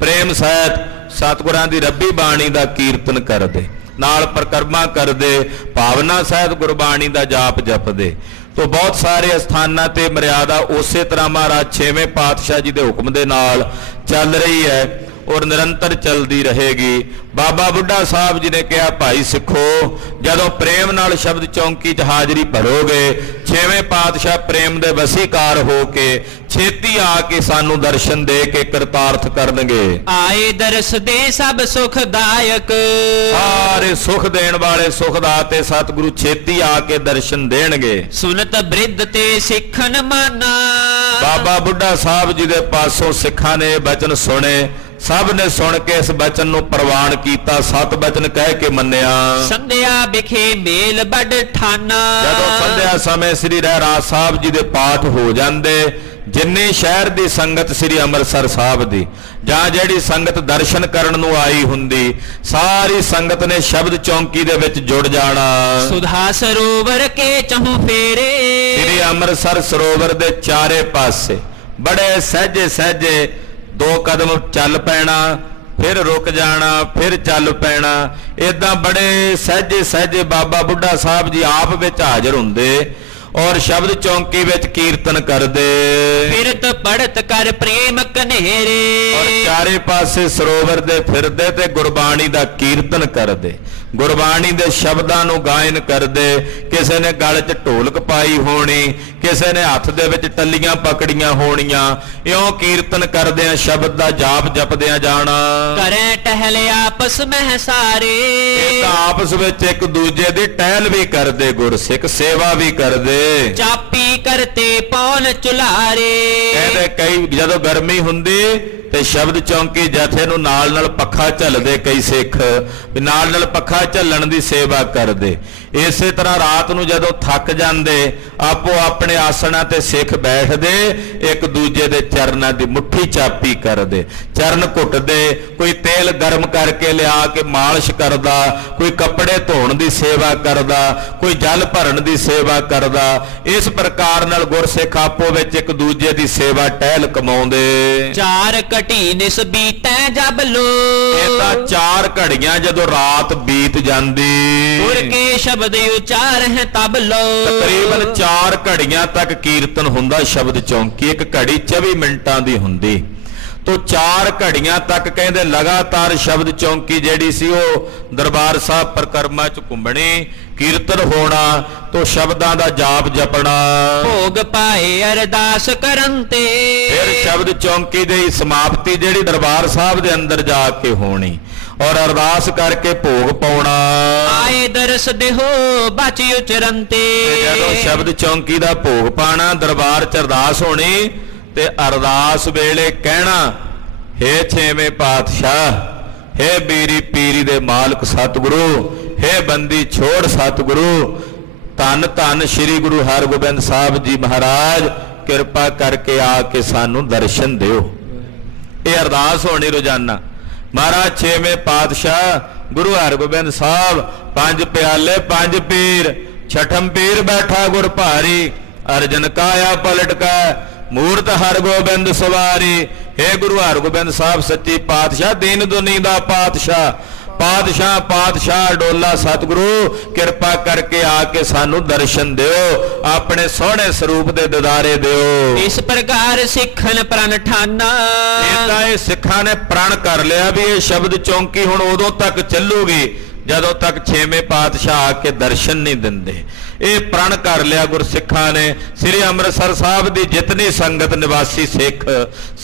ਪ੍ਰੇਮ ਸਹਿਤ ਸਤਿਗੁਰਾਂ ਦੀ ਰੱਬੀ ਬਾਣੀ ਦਾ ਕੀਰਤਨ ਕਰਦੇ, ਨਾਲ ਪਰਿਕਰਮਾ ਕਰਦੇ, ਭਾਵਨਾ ਸਹਿਤ ਗੁਰਬਾਣੀ ਦਾ ਜਾਪ ਜਪਦੇ। ਤੋਂ ਬਹੁਤ ਸਾਰੇ ਸਥਾਨਾਂ ਤੇ ਮਰਿਆਦਾ ਉਸੇ ਤਰ੍ਹਾਂ ਮਹਾਰਾਜ ਛੇਵੇਂ ਪਾਤਸ਼ਾਹ ਜੀ ਦੇ ਹੁਕਮ ਦੇ ਨਾਲ ਚੱਲ ਰਹੀ ਹੈ ਔਰ ਨਿਰੰਤਰ ਚੱਲਦੀ ਰਹੇਗੀ। ਬਾਬਾ ਬੁੱਢਾ ਸਾਹਿਬ ਜੀ ਨੇ ਕਿਹਾ, ਭਾਈ ਸਿੱਖੋ, ਜਦੋਂ ਪ੍ਰੇਮ ਨਾਲ ਸ਼ਬਦ ਚੌਂਕੀ 'ਚ ਹਾਜ਼ਰੀ ਭਰੋਗੇ ਛੇਵੇਂ ਪਾਤਸ਼ਾਹ ਪ੍ਰੇਮ ਦੇ ਵਸੀਕਾਰ ਹੋ ਕੇ ਛੇਤੀ ਆ ਕੇ ਸਾਨੂੰ ਦਰਸ਼ਨ ਦੇ ਕੇ ਕਰਤਾਰਥ ਕਰਨਗੇ। ਆਏ ਦਰਸ ਦੇ ਸਭ ਸੁਖਦਾਇਕ। ਸਾਰੇ ਸੁਖ ਦੇਣ ਵਾਲੇ ਸੁਖਦਾਤੇ ਸਤਿਗੁਰੂ ਛੇਤੀ ਆ ਕੇ ਦਰਸ਼ਨ ਦੇਣਗੇ। ਸੁਨਤ ਬ੍ਰਿਧ ਤੇ ਸਿੱਖਨ ਮਾਨਾ। ਬਾਬਾ ਬੁੱਢਾ ਸਾਹਿਬ ਜੀ ਦੇ ਪਾਸੋਂ ਸਿੱਖਾਂ ਨੇ ਬਚਨ ਸੁਣੇ। ਸਭ ਨੇ ਸੁਣ ਕੇ ਇਸ ਬਚਨ ਨੂੰ ਪ੍ਰਵਾਨ ਕੀਤਾ, 7 ਬਚਨ ਕਹਿ ਕੇ ਮੰਨਿਆ। ਸੰਧਿਆ ਵਿਖੇ ਮੇਲ ਵੱਡ ਠਾਨਾ। ਜਦੋਂ ਸੰਧਿਆ ਸਮੇਂ ਸ੍ਰੀ ਰਹਿਰਾਸ ਸਾਹਿਬ ਜੀ ਦੇ ਪਾਠ ਹੋ ਜਾਂਦੇ, ਜਿੰਨੀ ਸ਼ਹਿਰ ਦੀ ਸੰਗਤ ਸ੍ਰੀ ਅੰਮ੍ਰਿਤਸਰ ਸਾਹਿਬ ਦੀ ਜਾਂ ਜਿਹੜੀ ਸੰਗਤ ਦਰਸ਼ਨ ਕਰਨ ਨੂੰ ਆਈ ਹੁੰਦੀ, ਸਾਰੀ ਸੰਗਤ ਨੇ ਸ਼ਬਦ ਚੌਂਕੀ ਦੇ ਵਿੱਚ ਜੁੜ ਜਾਣਾ। ਸੁਧਾ ਸਰੋਵਰ ਕੇ ਚਹੁ ਫੇਰੇ। ਸ੍ਰੀ ਅੰਮ੍ਰਿਤਸਰ ਸਰੋਵਰ ਦੇ ਚਾਰੇ ਪਾਸੇ ਬੜੇ ਸਹਿਜੇ ਸਹਿਜੇ 2 ਕਦਮ ਚੱਲ ਪੈਣਾ, ਫਿਰ ਰੁਕ ਜਾਣਾ, ਫਿਰ ਚੱਲ ਪੈਣਾ। ਇਦਾਂ ਬੜੇ ਸਹਿਜੇ ਸਹਿਜੇ ਬਾਬਾ ਬੁੱਢਾ ਸਾਹਿਬ ਜੀ ਆਪ ਵਿੱਚ ਹਾਜ਼ਰ ਹੁੰਦੇ ਔਰ ਸ਼ਬਦ ਚੌਂਕੀ ਵਿੱਚ ਕੀਰਤਨ ਕਰਦੇ। ਫਿਰਤ ਪੜਤ ਕਰ ਪ੍ਰੇਮ ਕਨੇਰੇ। ਔਰ ਚਾਰੇ ਪਾਸੇ ਸਰੋਵਰ ਦੇ ਫਿਰਦੇ ਤੇ ਗੁਰਬਾਣੀ ਦਾ ਕੀਰਤਨ ਕਰਦੇ, ਗੁਰਬਾਣੀ ਦੇ ਸ਼ਬਦਾਂ ਨੂੰ ਗਾਇਨ ਕਰਦੇ। ਕਿਸੇ ਨੇ ਗਲ 'ਚ ਢੋਲਕ ਪਾਈ ਹੋਣੀ, ਕਿਸੇ ਨੇ ਹੱਥ ਦੇ ਵਿੱਚ ਟੱਲੀਆਂ ਪਕੜੀਆਂ ਹੋਣੀਆਂ। ਇਉਂ ਕੀਰਤਨ ਕਰਦਿਆਂ ਸ਼ਬਦ ਦਾ ਜਾਪ ਜਪਦਿਆਂ ਜਾਣਾ। ਕਰੇ ਟਹਿਲ ਆਪਸ ਮਹਿ ਸਾਰੇ। ਇਹ ਤਾਂ ਆਪਸ ਵਿੱਚ ਇੱਕ ਦੂਜੇ ਦੀ ਟਹਿਲ ਵੀ ਕਰਦੇ, ਗੁਰਸਿੱਖ ਸੇਵਾ ਵੀ ਕਰਦੇ। ਚਾਪੀ ਕਰਤੇ ਪੌਣ ਚੁਲਾਰੇ। ਕਹਿੰਦੇ ਕਈ ਜਦੋਂ ਗਰਮੀ ਹੁੰਦੀ ਤੇ ਸ਼ਬਦ ਚੌਂਕੀ ਜਥੇ ਨੂੰ ਨਾਲ ਪੱਖਾ ਝੱਲਦੇ, ਕਈ ਸਿੱਖ ਨਾਲ ਪੱਖਾ ਝੱਲਣ ਦੀ ਸੇਵਾ ਕਰਦੇ। ਇਸੇ ਤਰ੍ਹਾਂ ਰਾਤ ਨੂੰ ਜਦੋਂ ਥੱਕ ਜਾਂਦੇ ਆਪੋ ਆਪਣੇ ਆਸਣਾਂ ਤੇ ਸਿੱਖ ਬੈਠਦੇ, ਇੱਕ ਦੂਜੇ ਦੇ ਚਰਨਾਂ ਦੀ ਮੁੱਠੀ ਚਾਪੀ ਕਰਦੇ, ਚਰਨ ਘੁੱਟਦੇ। ਕੋਈ ਤੇਲ ਗਰਮ ਕਰਕੇ ਲਿਆ ਕੇ ਮਾਲਿਸ਼ ਕਰਦਾ, ਕੋਈ ਕੱਪੜੇ ਧੋਣ ਦੀ ਸੇਵਾ ਕਰਦਾ, ਕੋਈ ਜਲ ਭਰਨ ਦੀ ਸੇਵਾ ਕਰਦਾ। ਇਸ ਪ੍ਰਕਾਰ ਨਾਲ ਗੁਰਸਿੱਖ ਆਪੋ ਵਿੱਚ ਇੱਕ ਦੂਜੇ ਦੀ ਸੇਵਾ ਟਹਿਲ ਕਮਾਉਂਦੇ। 4 ਘਟੀ ਨਿਸ ਬੀਤੈ ਜਬ ਲੋ। ਇਹ ਤਾਂ 4 ਘੜੀਆਂ ਜਦੋਂ ਰਾਤ ਬੀਤ ਜਾਂਦੀ, ਗੁਰ ਕੇ ਸ਼ਬਦ ਉਚਾਰ ਹੈ ਤਬ ਲੋ। ਤਕਰੀਬਨ 4 ਘੜੀਆਂ ਤੱਕ ਕੀਰਤਨ ਹੁੰਦਾ ਸ਼ਬਦ ਚੌਂਕੀ। ਇੱਕ ਘੜੀ 24 ਮਿੰਟਾਂ ਦੀ ਹੁੰਦੀ। ਤੋ 4 ਘੜੀਆਂ ਤੱਕ ਕਹਿੰਦੇ ਲਗਾਤਾਰ ਸ਼ਬਦ ਚੌਂਕੀ ਜਿਹੜੀ ਸੀ ਉਹ ਦਰਬਾਰ ਸਾਹਿਬ ਪਰਿਕਰਮਾ 'ਚ ਘੁੰਮਣੀ, ਕੀਰਤਨ ਹੋਣਾ, ਤੋ ਸ਼ਬਦਾਂ ਦਾ ਜਾਪ ਜਪਣਾ। ਭੋਗ ਪਾਏ ਅਰਦਾਸ ਕਰਨ ਤੇ। ਫਿਰ ਸ਼ਬਦ ਚੌਂਕੀ ਦੀ ਸਮਾਪਤੀ ਜਿਹੜੀ ਦਰਬਾਰ ਸਾਹਿਬ ਦੇ ਅੰਦਰ ਜਾ ਕੇ ਹੋਣੀ ਔਰ ਅਰਦਾਸ ਕਰਕੇ ਭੋਗ ਪਾਉਣਾ। ਆਏ ਦਰਸ ਦੇਹੋ ਬਚ ਉਚਰੰਤੇ। ਜਦੋਂ ਸ਼ਬਦ ਚੌਂਕੀ ਦਾ ਭੋਗ ਪਾਣਾ, ਦਰਬਾਰ 'ਚ ਅਰਦਾਸ ਹੋਣੀ ਤੇ ਅਰਦਾਸ ਵੇਲੇ ਕਹਿਣਾ, ਹੇ ਛੇਵੇਂ ਪਾਤਸ਼ਾਹ, ਹੇ ਬੀਰੀ ਪੀਰੀ ਦੇ ਮਾਲਕ ਸਤਿਗੁਰੂ, ਹੇ ਬੰਦੀ ਛੋੜ ਸਤਿਗੁਰੂ, ਧੰਨ ਧੰਨ ਸ੍ਰੀ ਗੁਰੂ ਹਰਗੋਬਿੰਦ ਸਾਹਿਬ ਜੀ ਮਹਾਰਾਜ, ਕਿਰਪਾ ਕਰਕੇ ਆ ਕੇ ਸਾਨੂੰ ਦਰਸ਼ਨ ਦਿਓ। ਇਹ ਅਰਦਾਸ ਹੋਣੀ ਰੋਜ਼ਾਨਾ। ਮਹਾਰਾਜ ਛੇਵੇਂ ਪਾਤਸ਼ਾਹ ਗੁਰੂ ਹਰਗੋਬਿੰਦ ਸਾਹਿਬ, 5 ਪਿਆਲੇ 5 ਪੀਰ, ਛਠਮ ਪੀਰ ਬੈਠਾ ਗੁਰ ਭਾਰੀ, ਅਰਜਨ ਕਾਇਆ ਪਲਟ ਕੈ ਮੂਰਤ ਹਰਗੋਬਿੰਦ ਸਵਾਰੀ। हे गुरु हरगोबिंद साहब सच्ची पातशाह दीन दुनी दा पातशाह पातशाह पातशाह डोला सतगुरु किरपा करके आके सानू दर्शन दियो अपने सोहने स्वरूप दे ददारे दियो। इस प्रकार सिखन प्रण ठाना इदां ये सिखां ने प्रण कर लिया भी ये शब्द चौंकी हुण उदों तक चलूगी ਜਦੋਂ तक छेवें पातशाह आके दर्शन नहीं दिंदे। ਇਹ प्रण कर लिया गुरसिखां ने। श्री ਅੰਮ੍ਰਿਤਸਰ ਸਾਹਿਬ ਦੀ जितनी संगत निवासी सिख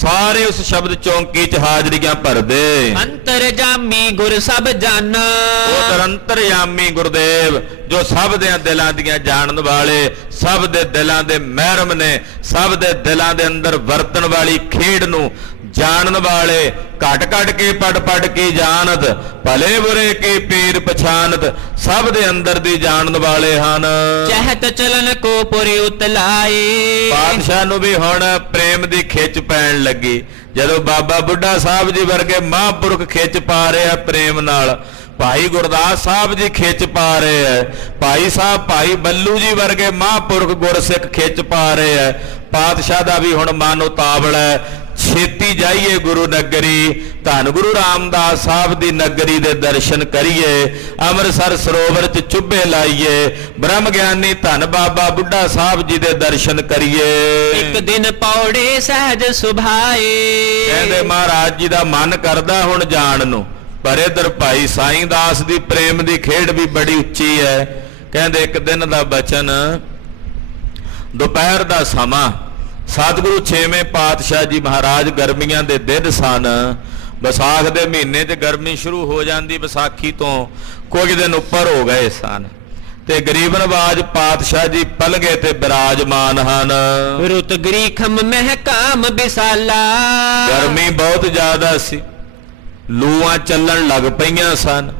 सारे उस शब्द चौंकी च हाजरियां भरदे। अंतरजामी गुर सब जाना ਉਹ ਅੰਤਰਯਾਮੀ गुरदेव जो सब दे दिलां दियां जानन वाले सब दे दिलां दे महरम ने सब दे दिलां दे अंदर वरतन वाली खेड नूं जानन वाले घट घट के पढ़ के जानत भले बुरे के पीर पछानत सब दे अंदर दी जानन वाले हन। चहत चलन को पुरी उतलाए बादशाह नूं भी हुण प्रेम दी खिच पैण लगी जदों बाबा बुढ़ा साहब जी वर्गे महापुरख खिच पा रहे प्रेम नाल। भाई गुरदास साहब जी खिच पा रहे हैं भाई साहब भाई बल्लू जी वर्गे महापुरख गुरसिख खिच पा रहे हैं। पातशाह दा भी हुण मन उतावल है छेती जाइए गुरु नगरी धन गुरु रामदास साहब दी नगरी दे दर्शन करिए ਅੰਮ੍ਰਿਤਸਰ सरोवर च चुब्बे लाइए ब्रह्म ज्ञानी धन बाबा बुढ़ा साहब जी दे दर्शन करिए। एक दिन पौड़े सहज सुभाए कहंदे महाराज जी दा मन करदा हुण जाण नूं पर इधर भाई साईं दास दी प्रेम दी खेड भी बड़ी उच्ची है। कहंदे एक दिन दा बचन दोपहर दा समा सतगुरु छेवें पातशाह जी महाराज गर्मियां दे दिन सन। विसाख दे महीने च गर्मी शुरू हो जाती विसाखी तो कुछ दिन उपर हो गए सन ते गरीब नवाज पातशाह जी पलंगे ते विराजमान हन। रुत गरीखम महकाम बिसाला गर्मी बहुत ज्यादा सी लूआं चलन लग पईयां सन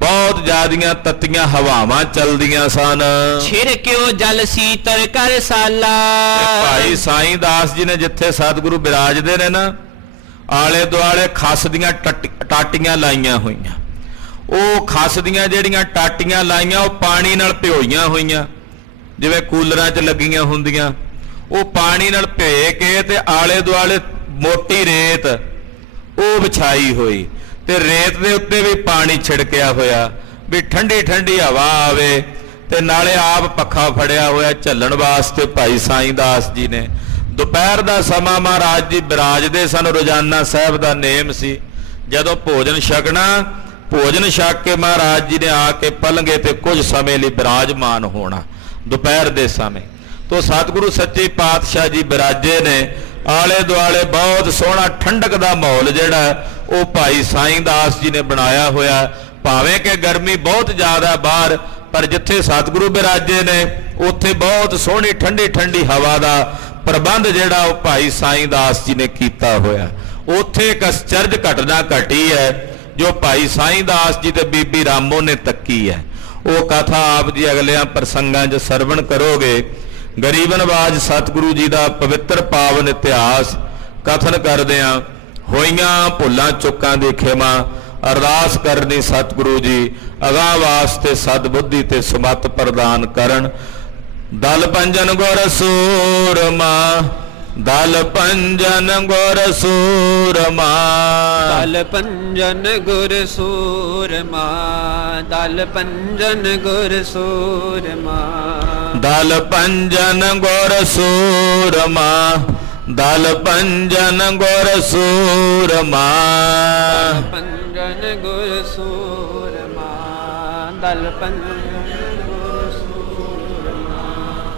बहुत ज्यादियां तत्तियां हवावां चलदियां सन। छिर क्यों जल सीतर कर साला भाई साईं दास जी ने जिथे सतगुरु बिराजदे ने ना आले दुआले खस दियां टाटियां लाइयां होईयां। ਉਹ ਖਸ ਦੀਆਂ ਜਿਹੜੀਆਂ ਟਾਟੀਆਂ ਲਾਈਆਂ ਉਹ ਪਾਣੀ ਨਾਲ ਭਿਓਈਆਂ ਹੋਈਆਂ ਜਿਵੇਂ ਕੂਲਰਾਂ 'ਚ ਲੱਗੀਆਂ ਹੁੰਦੀਆਂ ਉਹ ਪਾਣੀ ਨਾਲ ਭੇ ਕੇ ਤੇ ਆਲੇ ਦੁਆਲੇ ਮੋਟੀ ਰੇਤ ਉਹ ਵਿਛਾਈ ਹੋਈ ਤੇ ਰੇਤ ਦੇ ਉੱਤੇ ਵੀ ਪਾਣੀ ਛਿੜਕਿਆ ਹੋਇਆ ਵੀ ਠੰਡੀ ਠੰਡੀ ਹਵਾ ਆਵੇ ਤੇ ਨਾਲੇ ਆਪ ਪੱਖਾ ਫੜਿਆ ਹੋਇਆ ਝੱਲਣ ਵਾਸਤੇ ਭਾਈ ਸਾਈਂ ਦਾਸ ਜੀ ਨੇ। ਦੁਪਹਿਰ ਦਾ ਸਮਾਂ ਮਹਾਰਾਜ ਜੀ ਬਿਰਾਜਦੇ ਸਨ ਰੋਜ਼ਾਨਾ ਸਾਹਿਬ ਦਾ ਨੇਮ ਸੀ ਜਦੋਂ ਭੋਜਨ ਛਕਣਾ भोजन छक के महाराज जी ने आके पलंगे ते कुछ समय लिए विराजमान होना दोपहर के समय तो सतगुरु सच्चे पातशाह जी विराजे ने आले दुआले बहुत सोहना ठंडक का माहौल जिहड़ा वो भाई साईं दास जी ने बनाया होया। भावें कि गर्मी बहुत ज़्यादा बाहर पर जिथे सतगुरु विराजे ने उत्थे बहुत सोहनी ठंडी ठंडी हवा का प्रबंध जिहड़ा वो भाई साईं दास जी ने किया होया। उत्थे एक आश्चर्य घटना घटी है जो भाई साईं दास जी ते बीबी रामो ने तकी है। वो कथा आप जी अगलियां प्रसंगां च सरवण करोगे। गरीब नवाज सतगुरु जी का पवित्र पावन इतिहास कथन करदियां होइयां भुलां चुकां दी खेमा अरदास करनी सतगुरु जी अगां वास्ते सदबुद्धि ते सुमत प्रदान करन। दल पंजन गुर सूरमा दल पंजन गुर सूरमा दल पंजन गुर सूरमा दल पंजन गुर सूरमा दल पंजन गुर सूरमा दल पंजन गुर सूरमा पंजन गुर सूरमा दल पंजन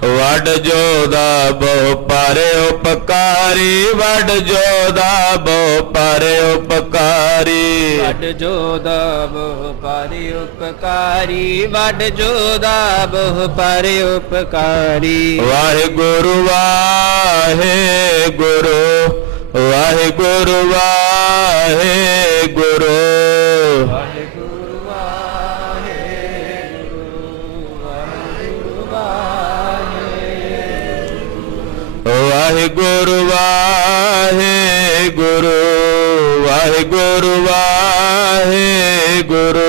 वड जोदा बहु पारे उपकारी वड जोदा बहु पारे उपकारी वड जोदा बहु पारे उपकारी वड जोदा बहु पारे उपकारी वाहे गुरु वाहे गुरु वाहे गुरु वाहे गुरु वाहे गुरु वाहे गुरु वाहे गुरु वाहे गुरु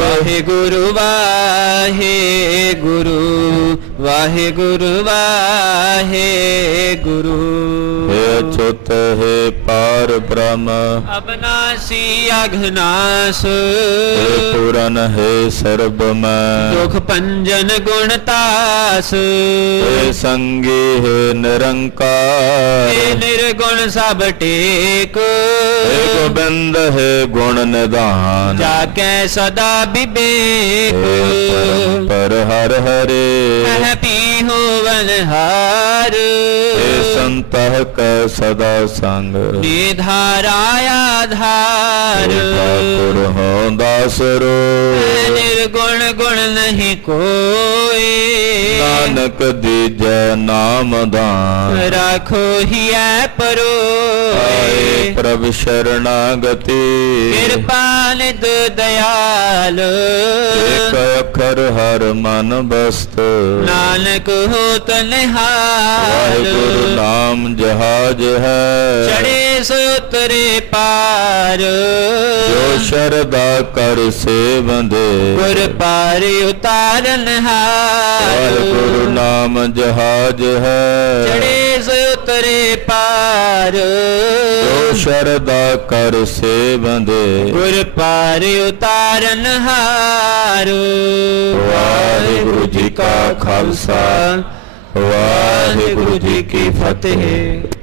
वाहे गुरु वाहे गुरु ਵਾਹਿਗੁਰੂ ਵਾਹਿਗੁਰੂ। हे अच्युत हे पार ब्रह्म, ਅਬਨਾਸੀ ਅਘਨਾਸ, हे पूरन हे सर्वमय, ਦੁਖ ਭੰਜਨ ਗੁਣ ਤਾਸ। हे संगी हे निरंकार, हे ਨਿਰਗੁਣ ਸਭ ਟੇਕ, हे गोविंद हे गुण निधान, ਜਾ ਕੈ ਸਦਾ ਵਿਵੇਕ। हे पर हर हरे, ਮਹਿ ਪੀ ਹੋਵਨ ਹਾਰ, हे संतः कै सदा संग, ਨਿਧਾਰਾ ਆਧਾਰ। हे ठाकुर हों दासरो, ਨਿਰਗੁਣ ਗੁਣ ਨਹੀਂ ਕੋਏ, नानक दीजै नाम दान, ਰਾਖੋ ਹੀਐ आए ਪਰੋਏ। प्रभ शरणागति, ਕਿਰਪਾ ਨਿਧ ਦਇਆਲ, एक अखर हर मन बस्त, ਨਾਨਕ ਹੋਤ ਨਿਹਾਲ। वाहिगुरु नाम जहाज है, ਚੜੇ ਸੋ ਉਤਰੇ ਪਾਰ, जो शरदा कर से बंधे, ਗੁਰ ਪਾਰ ਉਤਾਰਨ ਹਾਰ। वाहिगुरु नाम जहाज है, ਚੜੇ ਸੋ ਉਤਰੇ ਪਾਰ, जो शरदा कर से बंधे। ਗੁਰ ਪਾਰ ਉਤਾਰਨ ਹਾਰ। ਵਾਹਿਗੁਰੂ ਜੀ ਕਾ ਖਾਲਸਾ, ਵਾਹਿਗੁਰੂ ਜੀ ਕੀ ਫਤਿਹ।